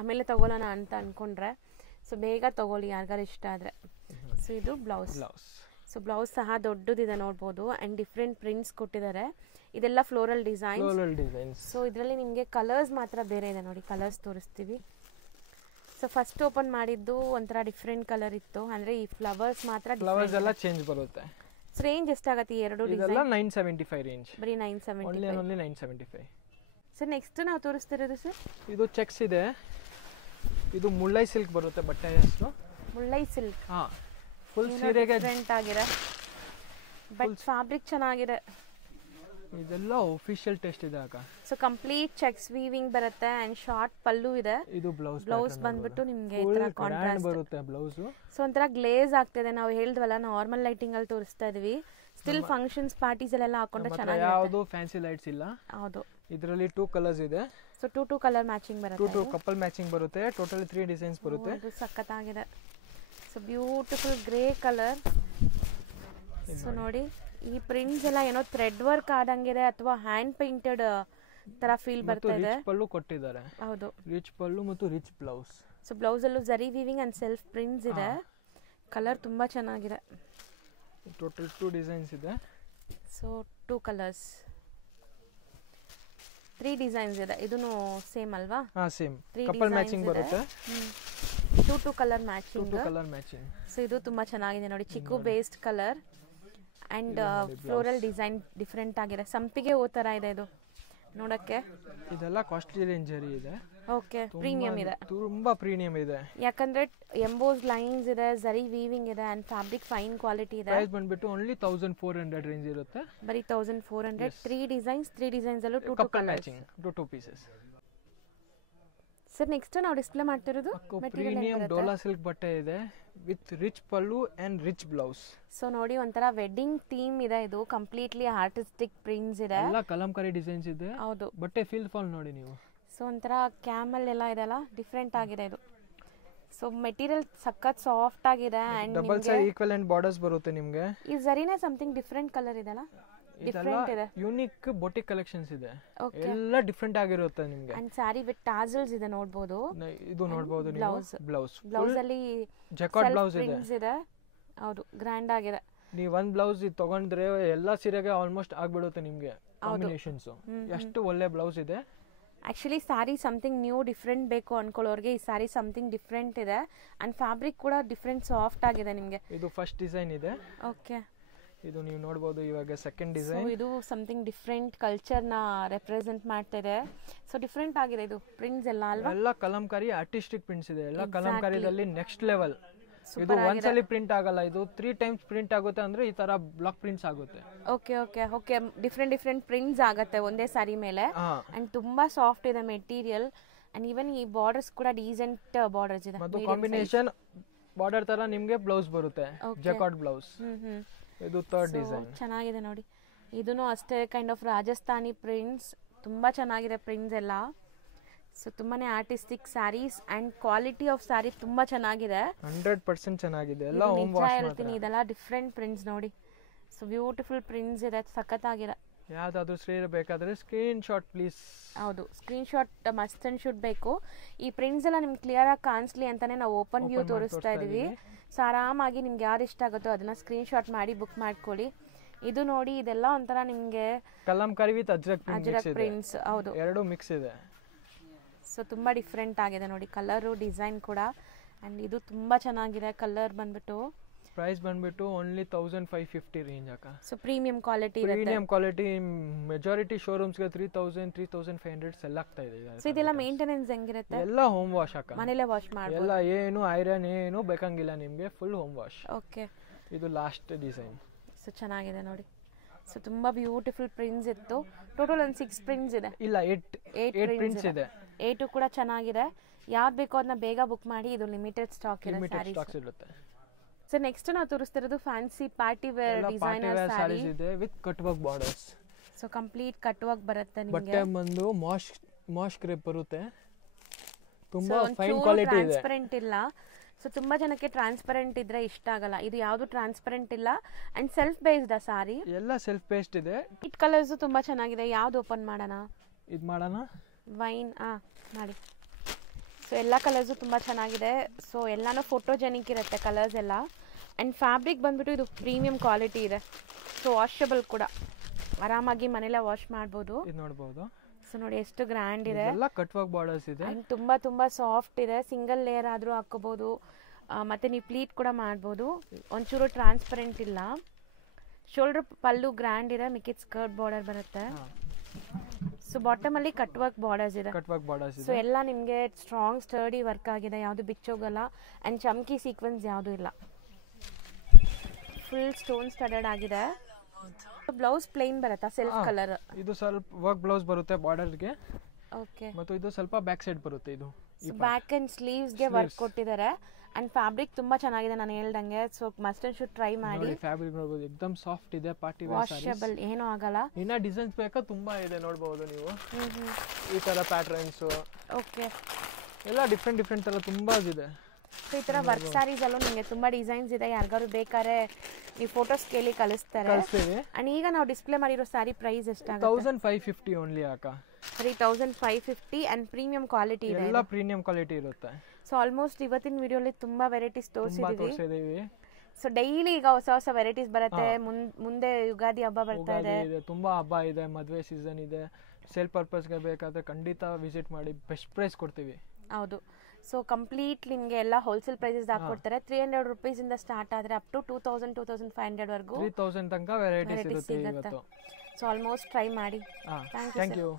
ಆಮೇಲೆ ತಗೊಳ್ಳೋಣ ಅಂತ ಅನ್ಕೊಂಡ್ರೆ. ಸೊ ಬೇಗ ತಗೊಳ್ಳಿ ಯಾರಿಗಾರು ಇಷ್ಟ ಆದ್ರೆ. ಸೊ ಇದು ಬ್ಲೌಸ್. ಸೊ ಬ್ಲೌಸ್ ಸಹ ದೊಡ್ಡದಿದೆ ನೋಡ್ಬೋದು, ಅಂಡ್ ಡಿಫ್ರೆಂಟ್ ಪ್ರಿಂಟ್ಸ್ ಕೊಟ್ಟಿದ್ದಾರೆ. ಇದೆಲ್ಲ ಫ್ಲೋರಲ್ ಡಿಸೈನ್ಸ್. ಸೊ ಇದರಲ್ಲಿ ನಿಮಗೆ ಕಲರ್ಸ್ ಮಾತ್ರ ಬೇರೆ ಇದೆ ನೋಡಿ, ಕಲರ್ಸ್ ತೋರಿಸ್ತೀವಿ. ಸೊ ಫಸ್ಟ್ ಓಪನ್ ಮಾಡಿದ್ದು ಒಂಥರ ಡಿಫ್ರೆಂಟ್ ಕಲರ್ ಇತ್ತು, ಅಂದ್ರೆ ಈ ಫ್ಲವರ್ಸ್ ಮಾತ್ರ ಫ್ಲವರ್ಸ್ ಎಲ್ಲ ಚೇಂಜ್ ಬರುತ್ತೆ. ರೇಂಜ್ ಎಷ್ಟಾಗುತ್ತೆ ಈ ಎರಡು ಡಿಸೈನ್? ಇದೆಲ್ಲ 975 ರೇಂಜ್. ಬರೀ 975. ಓನ್ಲಿ 975. ಸರ್ ನೆಕ್ಸ್ಟ್ ನಾವು ತೋರಿಸ್ತಿರೋದು ಸರ್, ಇದು ಚೆಕ್ಸ್ ಇದೆ. ಇದು ಮುಳ್ಳೈ ಸಿಲ್ಕ್ ಬರುತ್ತೆ ಬಟ್ಟೆ ಹೆಸರು. ಮುಳ್ಳೈ ಸಿಲ್ಕ್. ಫುಲ್ ಸೀರೆಗೆ ಡಿಫರೆಂಟ್ ಆಗಿದೆ, ಬಟ್ ಫ್ಯಾಬ್ರಿಕ್ ಚೆನ್ನಾಗಿದೆ. ಇದೆಲ್ಲ ಆಫಿಷಿಯಲ್ ಟೆಸ್ಟ್ ಇದೆ ಆಗ. ಸೊ ಕಂಪ್ಲೀಟ್ ಚೆಕ್ಸ್ ವೀವಿಂಗ್ ಬರುತ್ತೆ ಅಂಡ್ ಶಾರ್ಟ್ ಪಲ್ಲು ಇದೆ. ಇದು ಬ್ಲೌಸ್ ಬಂದ್ಬಿಟ್ಟು ನಿಮಗೆ ಈ ತರ ಕಾಂಟ್ರಾಸ್ಟ್ ಬರುತ್ತೆ ಬ್ಲೌಸ್. ಸೊ ಒಂಥರ ಗ್ಲೇಸ್ ಆಗ್ತಿದೆ. ನಾವು ಹೇಳಿದ್ವಲ್ಲ ನಾರ್ಮಲ್ ಲೈಟಿಂಗ್ ಅಲ್ಲಿ ತೋರಿಸ್ತಾ ಇದೀವಿ, ಸ್ಟಿಲ್ ಫಂಕ್ಷನ್ಸ್ ಪಾರ್ಟೀಸ್ ಎಲ್ಲ ಹಾಕೊಂಡ್ರೆ ಚೆನ್ನಾಗಿದೆ. ಯಾವುದು ಫ್ಯಾನ್ಸಿ ಲೈಟ್ಸ್ ಇಲ್ಲ. ಹೌದು, ಇದರಲ್ಲಿ 2 ಕಲರ್ಸ್ ಇದೆ. ಸೊ 2 ಕಲರ್ ಮ್ಯಾಚಿಂಗ್ ಬರುತ್ತೆ. 2 ಕಪಲ್ ಮ್ಯಾಚಿಂಗ್ ಬರುತ್ತೆ. ಟೋಟಲಿ 3 ಡಿಸೈನ್ಸ್ ಬರುತ್ತೆ. ಇದು ಸಕ್ಕತ್ತಾಗಿದೆ. So beautiful grey colour. So ನೋಡಿ ಈ ಪ್ರಿಂಟ್ಸ್ ಎಲ್ಲ ಏನೋ ಥ್ರೆಡ್ ವರ್ಕ್ ಆದಂಗಿದೆ ಅಥವಾ ಹ್ಯಾಂಡ್ ಪೇಂಟೆಡ್ ತರ ಫೀಲ್ ಬರ್ತಾ ಇದೆ. ರಿಚ್ ಪಲ್ಲು ಕೊಟ್ಟಿದ್ದಾರೆ. ಹೌದು, ರಿಚ್ ಪಲ್ಲು ಮತ್ತು ರಿಚ್ ಬ್ಲೌಸ್. ಸೊ ಬ್ಲೌಸ್ ಅಲ್ಲೂ zari weaving and self prints ಇದೆ. ಕಲರ್ ತುಂಬಾ ಚೆನ್ನಾಗಿದೆ. ಟೋಟಲ್ 2 ಡಿಸೈನ್ಸ್ ಇದೆ. ಸೊ 2 ಕಲರ್ಸ್, 3 ಡಿಸೈನ್ಸ್ ಇದೆ. ಇದೂನು ಸೇಮ್ ಅಲ್ವಾ? ಸೇಮ್ ಕಪಲ್ ಮ್ಯಾಚಿಂಗ್ ಬರುತ್ತೆ. Two colour matching. Colour matching. So ಇದು ತುಂಬಾ ಚೆನ್ನಾಗಿದೆ ನೋಡಿ, chikoo based colour and floral design different ಆಗಿದೆ. ಸಂಪಿಗೆ ಹೂ ತರ ಇದೆ ಇದು ನೋಡಕ್ಕೆ. ಇದೆಲ್ಲ ಕಾಸ್ಟ್ಲಿ ರೇಂಜರಿ ಇದೆ. ಓಕೆ, ಪ್ರೀಮಿಯಂ ಇದೆ, ತುಂಬಾ ಪ್ರೀಮಿಯಂ ಇದೆ. ಯಾಕಂದ್ರೆ ಎಂಬೋಸ್ ಲೈನ್ಸ್ ಇದೆ, ಜರಿ ವೀವಿಂಗ್ ಇದೆ ಅಂಡ್ ಫ್ಯಾಬ್ರಿಕ್ ಫೈನ್ ಕ್ವಾಲಿಟಿ ಇದೆ. ಪ್ರೈಸ್ ಬಂದ್ಬಿಟ್ಟು ಓನ್ಲಿ 1400 ರೇಂಜ್ ಇರುತ್ತೆ. ಬರೀ 1400. 3 ಡಿಸೈನ್ಸ್ ಅಲ್ಲೂ two matching, two pieces. Sir next ನಾವು ಡಿಸ್ಪ್ಲೇ ಮಾಡ್ತಿರೋದು ಪ್ರೀಮಿಯಂ ಡೋಲಾ ಸಿಲ್ಕ್ ಬಟ್ಟೆ ಇದೆ with rich pallu and rich blouse. So ನೋಡಿ ಒಂಥರ ವೆಡ್ಡಿಂಗ್ ಥೀಮ್ ಇದೆ, ಇದು ಕಂಪ್ಲೀಟ್ಲಿ ಆರ್ಟಿಸ್ಟಿಕ್ ಪ್ರಿಂಟ್ಸ್ ಇದೆ, ಎಲ್ಲ ಕಲಂಕಾರಿ ಡಿಸೈನ್ಸ್ ಇದೆ. ಹೌದು, ಬಟ್ಟೆ ಫೀಲ್ ಫಾಲ್ ನೋಡಿ ನೀವು. ಸೊ ಒಂಥರ ಕ್ಯಾಮಲ್ ಎಲ್ಲ ಇದೆಲ್ಲ ಡಿಫ್ರೆಂಟ್ ಆಗಿದೆ ಇದು. ಸೊ ಮೆಟೀರಿಯಲ್ ಸಖತ್ ಸಾಫ್ಟ್ ಆಗಿದೆ and double side equivalent borders ಬರುತ್ತೆ ನಿಮಗೆ. ಈ ಜರಿನೇ ಸಮಥಿಂಗ್ ಡಿಫ್ರೆಂಟ್ ಕಲರ್ ಇದೆಲ್ಲ, ಡಿಫ್ರೆಂಟ್ ಇದೆ. ಯೂನಿಕ್ ಬೊಟಿಕ್ ಕಲೆಕ್ಷನ್ಸ್ ಇದೆ, ಎಲ್ಲ ಡಿಫ್ರೆಂಟ್ ಆಗಿರುತ್ತೆ ನಿಮಗೆ. ಅಂಡ್ ಸ್ಯಾರಿ ವಿತ್ ಟಾಸಲ್ಸ್ ಇದೆ ನೋಡಬಹುದು. ಇದು ನೋಡಬಹುದು ನೀವು. ಬ್ಲೌಸ್ ಅಲ್ಲಿ ಜಕಾರ್ಡ್ ಬ್ಲೌಸ್ ಇದೆ. ಹೌದು, ಗ್ರ್ಯಾಂಡ್ ಆಗಿದೆ. ನೀವು ಒಂದ್ ಬ್ಲೌಸ್ ಇದು ತಗೊಂಡ್ರೆ ಎಲ್ಲಾ ಸೀರೆಗೆ ಆಲ್ಮೋಸ್ಟ್ ಆಗ್ಬಿಡುತ್ತೆ ನಿಮಗೆ ಕಾಂಬಿನೇಷನ್ಸ್. ಎಷ್ಟು ಒಳ್ಳೆ ಬ್ಲೌಸ್ ಇದೆ. Actually sari something new different ಬೇಕು ಅನ್ಕೊಳ್ಳೋರಿಗೆ ಈ ಸ್ಯಾರಿ ಸಮಥಿಂಗ್ ಡಿಫ್ರೆಂಟ್ ಇದೆ ಅಂಡ್ ಫ್ಯಾಬ್ರಿಕ್ ಕೂಡ ಡಿಫ್ರೆಂಟ್ ಸಾಫ್ಟ್ ಆಗಿದೆ ನಿಮಗೆ. ಇದು ಫಸ್ಟ್ ಡಿಸೈನ್ ಇದೆ. ಓಕೆ, ಇದು ನೀವು ನೋಡಬಹುದು. ಇವಾಗ ಸೆಕೆಂಡ್ ಡಿಸೈನ್. ಇದು ಸಮಥಿಂಗ್ ಡಿಫ್ರೆಂಟ್ ಕಲ್ಚರ್ ನ ರೆಪ್ರೆಸೆಂಟ್ ಮಾಡ್ತಿದೆ. ಸೊ ಡಿಫ್ರೆಂಟ್ ಆಗಿದೆ ಇದು ಪ್ರಿಂಟ್ಸ್ ಎಲ್ಲ ಅಲ್ವಾ. ಎಲ್ಲ ಕಲಂಕಾರಿ ಆರ್ಟಿಸ್ಟಿಕ್ ಪ್ರಿಂಟ್ಸ್ ಇದೆ. ಎಲ್ಲ ಕಲಂಕಾರಿದಲ್ಲಿ ನೆಕ್ಸ್ಟ್ ಲೆವೆಲ್. ಇದು ಒಂದ್ಸಲಿ ಪ್ರಿಂಟ್ ಆಗಲ್ಲ, ಇದು 3 ಟೈಮ್ಸ್ ಪ್ರಿಂಟ್ ಆಗುತ್ತೆ. ಅಂದ್ರೆ ಈ ತರ ಬ್ಲಾಕ್ ಪ್ರಿಂಟ್ಸ್ ಆಗುತ್ತೆ. Okay okay okay, different prints ಆಗುತ್ತೆ ಒಂದೇ ಸಾರಿ ಮೇಲೆ. ಅಂಡ್ ತುಂಬಾ ಸಾಫ್ಟ್ ಇದೆ ಮೆಟೀರಿಯಲ್ ಅಂಡ್ ಈವನ್ ಈ ಬಾರ್ಡರ್ಸ್ ಕೂಡ ಡೀಸೆಂಟ್ ಬಾರ್ಡರ್ಸ್ ಇದೆ. ಮತ್ತು ಕಾಂಬಿನೇಷನ್ ಬಾರ್ಡರ್ ತರ ನಿಮಗೆ ಬ್ಲೌಸ್ ಬರುತ್ತೆ, ಜಕಾರ್ಡ್ ಬ್ಲೌಸ್. ಇದು ಥರ್ಡ್ ಡಿಸೈನ್. ಚೆನ್ನಾಗಿದೆ ನೋಡಿ, ಇದನ್ನು ಅಷ್ಟೇ ಕೈಂಡ್ ಆಫ್ ರಾಜಸ್ಥಾನಿ ಪ್ರಿಂಟ್ಸ್. ತುಂಬಾ ಚೆನ್ನಾಗಿದೆ ಪ್ರಿಂಟ್ಸ್ ಎಲ್ಲ. ಸೊ ತುಂಬಾನೇ artistic saris and quality of sari ತುಂಬಾ ಚೆನ್ನಾಗಿದೆ. 100% ಚೆನ್ನಾಗಿದೆ. ಎಲ್ಲ ಹೋಮ್ ವಾಶ್ ಹೇಳ್ತೀನಿ, ಇದೆಲ್ಲ ಡಿಫ್ರೆಂಟ್ ಪ್ರಿಂಟ್ಸ್ ನೋಡಿ. ಸೊ ಬ್ಯೂಟಿಫುಲ್ ಪ್ರಿಂಟ್ಸ್ ಇದೆ, ಸಖತ್ತಾಗಿದೆ. ಯಾವ್ದಾದ್ರು ಸೀರೆ ಬೇಕಾದ್ರೆ ಸ್ಕ್ರೀನ್ ಶಾಟ್ ಪ್ಲೀಸ್. ಹೌದು, screenshot must and should ಬೇಕು. ಈ ಪ್ರಿಂಟ್ಸ್ ಎಲ್ಲ ನಿಮ್ಗೆ ಕ್ಲಿಯರ್ ಆಗಿ ಕಾಣಿಸ್ಲಿ ಅಂತಾನೆ ನಾವು ಓಪನ್ ವ್ಯೂ ತೋರಿಸ್ತಾ ಇದೀವಿ. ಸೊ ಆರಾಮಾಗಿ ನಿಮ್ಗೆ ಯಾರು ಇಷ್ಟ ಆಗುತ್ತೋ ಅದನ್ನ ಸ್ಕ್ರೀನ್ ಶಾಟ್ ಮಾಡಿ ಬುಕ್ ಮಾಡ್ಕೊಳ್ಳಿ. ಇದು ನೋಡಿ, ಇದೆಲ್ಲ ಒಂಥರ ನಿಮ್ಗೆ ಕಲಂಕಾರಿ ವಿತ್ ಅಜ್ರಕ್ ಪ್ರಿಂಟ್ಸ್. ಹೌದು, ಎರಡು ಮಿಕ್ಸ್ ಇದೆ. ಸೊ ತುಂಬಾ ಡಿಫ್ರೆಂಟ್ ಆಗಿದೆ ನೋಡಿ ಕಲರು, ಡಿಸೈನ್ ಕೂಡ. ಅಂಡ್ ಇದು ತುಂಬಾ ಚೆನ್ನಾಗಿದೆ ಕಲರ್ ಬಂದ್ಬಿಟ್ಟು. ಪ್ರೈಸ್ ಬಂದ್ಬಿಟ್ಟು ಓನ್ಲಿ 1550 ರೇಂಜ್ ಅಕ್ಕ. ಸೊ ಪ್ರೀಮಿಯಂ ಕ್ವಾಲಿಟಿ ಇರುತ್ತೆ. ಪ್ರೀಮಿಯಂ ಕ್ವಾಲಿಟಿ ಮೆಜಾರಿಟಿ ಶೋರೂಮ್ಸ್ ಗೆ 3000 3500 ಸೆಲ್ ಆಗ್ತಾ ಇದೆ. ಸೊ ಇದೆಲ್ಲ ಮೇಂಟೆನೆನ್ಸ್ ಹೆಂಗಿರುತ್ತೆ? ಎಲ್ಲ ಹೋಮ್ ವಾಶ್ ಅಕ್ಕ, ಮನೇಲೆ ವಾಶ್ ಮಾಡ್ಬೋದು. ಎಲ್ಲ ಏನು ಐರನ್ ಏನು ಬೇಕಂಗಿಲ್ಲ ನಿಮಗೆ, ಫುಲ್ ಹೋಮ್ ವಾಶ್. ಓಕೆ, ಇದು ಲಾಸ್ಟ್ ಡಿಸೈನ್. ಸೊ ಚೆನ್ನಾಗಿದೆ ನೋಡಿ. ಸೊ ತುಂಬಾ ಬ್ಯೂಟಿಫುಲ್ ಪ್ರಿಂಟ್ಸ್ ಇತ್ತು. ಟೋಟಲ್ ಒಂದು 6 ಪ್ರಿಂಟ್ಸ್ ಇದೆ. ಇಲ್ಲ 8 ಪ್ರಿಂಟ್ಸ್ ಇದೆ. 8 ಕೂಡ ಚೆನ್ನಾಗಿದೆ. ಯಾವ್ದು ಬೇಕೋ ಅದನ್ನ ಬೇಗ ಬುಕ್ ಮಾಡಿ. ಇದು ಲಿಮಿಟೆಡ್ ಸ್ಟಾಕ್ ಇರುತ್ತೆ. ಸೊ ನೆಕ್ಸ್ಟ್ ನಾವು ತೋರಿಸ್ತಿರೋದು fancy party wear designer sarees ಇದೆ with cut work borders. So complete cut work ಬರುತ್ತೆ ನಿಮಗೆ. ಬಟ್ಟೆ ಬಂದು ಮಾಶ್ ಕ್ರೇಪ್ ಬರುತ್ತೆ. ತುಂಬಾ ಫೈನ್ ಕ್ವಾಲಿಟಿ ಇದೆ, ಟ್ರಾನ್ಸ್ಪರೆಂಟ್ ಇಲ್ಲ. ಸೊ ತುಂಬಾ ಜನಕ್ಕೆ ಟ್ರಾನ್ಸ್ಪರೆಂಟ್ ಇದ್ರೆ ಇಷ್ಟ ಆಗಲ್ಲ. ಇದು ಯಾವುದು ಟ್ರಾನ್ಸ್ಪರೆಂಟ್ ಇಲ್ಲ ಅಂಡ್ ಸೆಲ್ಫ್ ಬೇಸ್ಡ್ ಸಾರಿ. ಎಲ್ಲ ಸೆಲ್ಫ್ ಬೇಸ್ಡ್ ಇದೆ. ಇಟ್ ಕಲರ್ಸ್ ತುಂಬಾ ಚೆನ್ನಾಗಿದೆ. ಯಾವ್ದು ಓಪನ್ ಮಾಡೋಣ? ಇದು ಮಾಡೋಣ, ವೈನ್ ಮಾಡಿ. ಸೊ ಎಲ್ಲ ಕಲರ್ಸು ತುಂಬ ಚೆನ್ನಾಗಿದೆ. ಸೊ ಎಲ್ಲಾನು ಫೋಟೋಜೆನಿಕ್ ಇರುತ್ತೆ ಕಲರ್ಸ್ ಎಲ್ಲ. ಆ್ಯಂಡ್ ಫ್ಯಾಬ್ರಿಕ್ ಬಂದ್ಬಿಟ್ಟು ಇದು ಪ್ರೀಮಿಯಂ ಕ್ವಾಲಿಟಿ ಇದೆ. ಸೊ ವಾಷಬಲ್ ಕೂಡ, ಆರಾಮಾಗಿ ಮನೆಯಲ್ಲೇ ವಾಶ್ ಮಾಡ್ಬೋದು. ಇದು ನೋಡಬಹುದು. ಸೊ ನೋಡಿ ಎಷ್ಟು ಗ್ರ್ಯಾಂಡ್ ಇದೆ. ಎಲ್ಲ ಕಟ್ ವರ್ಕ್ ಬಾರ್ಡರ್ಸ್ ಇದೆ. ಆ್ಯಂಡ್ ತುಂಬ ಸಾಫ್ಟ್ ಇದೆ. ಸಿಂಗಲ್ ಲೇಯರ್ ಆದರೂ ಹಾಕೋಬಹುದು, ಮತ್ತೆ ನೀವು ಪ್ಲೀಟ್ ಕೂಡ ಮಾಡ್ಬೋದು. ಒಂಚೂರು ಟ್ರಾನ್ಸ್ಪರೆಂಟ್ ಇಲ್ಲ. ಶೋಲ್ಡರ್ ಪಲ್ಲು ಗ್ರ್ಯಾಂಡ್ ಇದೆ, ಮಿಕ್ಕಿದ ಸ್ಕರ್ಟ್ ಬಾರ್ಡರ್ ಬರುತ್ತೆ. ಸೊ ಬಾಟಮ್ ಅಲ್ಲಿ ಕಟ್ ವರ್ಕ್ ಬಾರ್ಡರ್ಸ್ ಇದೆ. ಸೊ ಎಲ್ಲ ನಿಮಗೆ ಸ್ಟ್ರಾಂಗ್ ಸ್ಟರ್ಡಿ ವರ್ಕ್ ಆಗಿದೆ, ಯಾವುದು ಬಿಚ್ಚೋಗಲ್ಲ. ಅಂಡ್ ಚಮ್ಕಿ ಸೀಕ್ವೆನ್ಸ್ ಯಾವುದು ಇಲ್ಲ, ಫುಲ್ ಸ್ಟೋನ್ ಸ್ಟಡೆಡ್ ಆಗಿದೆ. ಬ್ಲೌಸ್ ಪ್ಲೇನ್ ಬರುತ್ತಾ ಸೆಲ್ಫ್ ಕಲರ್? ಇದು ಸ್ವಲ್ಪ ವರ್ಕ್ ಬ್ಲೌಸ್ ಬರುತ್ತೆ ಬಾರ್ಡರ್ಗೆ. ಓಕೆ, ಮತ್ತು ಇದು ಸ್ವಲ್ಪ ಬ್ಯಾಕ್ ಸೈಡ್ ಬರುತ್ತೆ. ಇದು ಬ್ಯಾಕ್ ಅಂಡ್ ಸ್ಲೀವ್ಸ್ ಗೆ ವರ್ಕ್ ಕೊಟ್ಟಿದ್ದಾರೆ. ಅಂಡ್ ಫ್ಯಾಬ್ರಿಕ್ ತುಂಬಾ ಚೆನ್ನಾಗಿದೆ ನಾನು ಹೇಳ್ದಂಗೆ. So must and should try ಮಾಡಿ. ಫ್ಯಾಬ್ರಿಕ್ ನೋಡಬಹುದು, ಎಕ್ದಮ್ ಸಾಫ್ಟ್ ಇದೆ. ಪಾರ್ಟಿ ವೇರ್ ಸಾರೀಸ್, ವಾಷಬಲ್, ಏನೂ ಆಗಲ್ಲ. ಇನ್ನ ಡಿಸೈನ್ಸ್ ಬೇಕಾ ತುಂಬಾ ಇದೆ ನೋಡಬಹುದು ನೀವು. ಈ ತರ ಪ್ಯಾಟರ್ನ್ಸ್, ಓಕೆ, ಎಲ್ಲ ಡಿಫ್ರೆಂಟ್ ತರ ತುಂಬಾ ಇದೆ. ಸೊ ಈ ತರ ವರ್ಕ್ ಸ್ಯಾರೀಸ್ ಅಲ್ಲೂ ನಿಮಗೆ ತುಂಬಾ ಡಿಸೈನ್ಸ್ ಇದೆ. ಯಾರಿಗಾರು ಬೇಕಾದ್ರೆ ನೀವು ಫೋಟೋಸ್ ಕೇಳಿ ಕಳಿಸ್ತಾರೆ. ಅಂಡ್ ಈಗ ನಾವು ಡಿಸ್ಪ್ಲೇ ಮಾಡಿರೋ ಸ್ಯಾರಿ ಪ್ರೈಸ್ ಎಷ್ಟಾಗುತ್ತೆ? 1550 ಓನ್ಲಿ ಅಕ್ಕ. 3550 ಅಂಡ್ ಪ್ರೀಮಿಯಂ ಕ್ವಾಲಿಟಿ ಇದೆ. ಎಲ್ಲ ಪ್ರೀಮಿಯಂ ಕ್ವಾಲಿಟಿ ಇರುತ್ತೆ. ಸೊ ಆಲ್ಮೋಸ್ಟ್ ಇವತ್ತಿನ ವಿಡಿಯೋಲಿ ತುಂಬಾ ವೆರೈಟೀಸ್ ತೋರಿಸಿದೀವಿ. ಸೊ ಡೈಲಿ ಈಗ ಹೊಸ ವೆರೈಟೀಸ್ ಬರುತ್ತೆ. ಮುಂದೆ ಯುಗಾದಿ ಹಬ್ಬ ಬರ್ತಾ ಇದೆ, ತುಂಬಾ ಹಬ್ಬ ಇದೆ, ಮದುವೆ ಸೀಸನ್ ಇದೆ. ಸೇಲ್ ಪರ್ಪಸ್ಗೆ ಬೇಕಾದ್ರೆ ಖಂಡಿತ ವಿಸಿಟ್ ಮಾಡಿ, ಬೆಸ್ಟ್ ಪ್ರೈಸ್ ಕೊಡ್ತೀವಿ. ಹೌದು. ಸೊ ಕಂಪ್ಲೀಟ್ ನಿಮಗೆ ಎಲ್ಲ ಹೋಲ್ಸೇಲ್ ಪ್ರೈಸಸ್ ಹಾಕೊಡ್ತಾರೆ. 300 ರುಪೀಸಿಂದ ಸ್ಟಾರ್ಟ್ ಆದರೆ ಅಪ್ ಟು 2000-2500 ವರೆಗೂ 3000 ತನಕ ವೆರೈಟೀಸ್ ಇರುತ್ತೆ ಇವತ್ತು. ಸೊ ಆಲ್ಮೋಸ್ಟ್ ಟ್ರೈ ಮಾಡಿ. Thank you.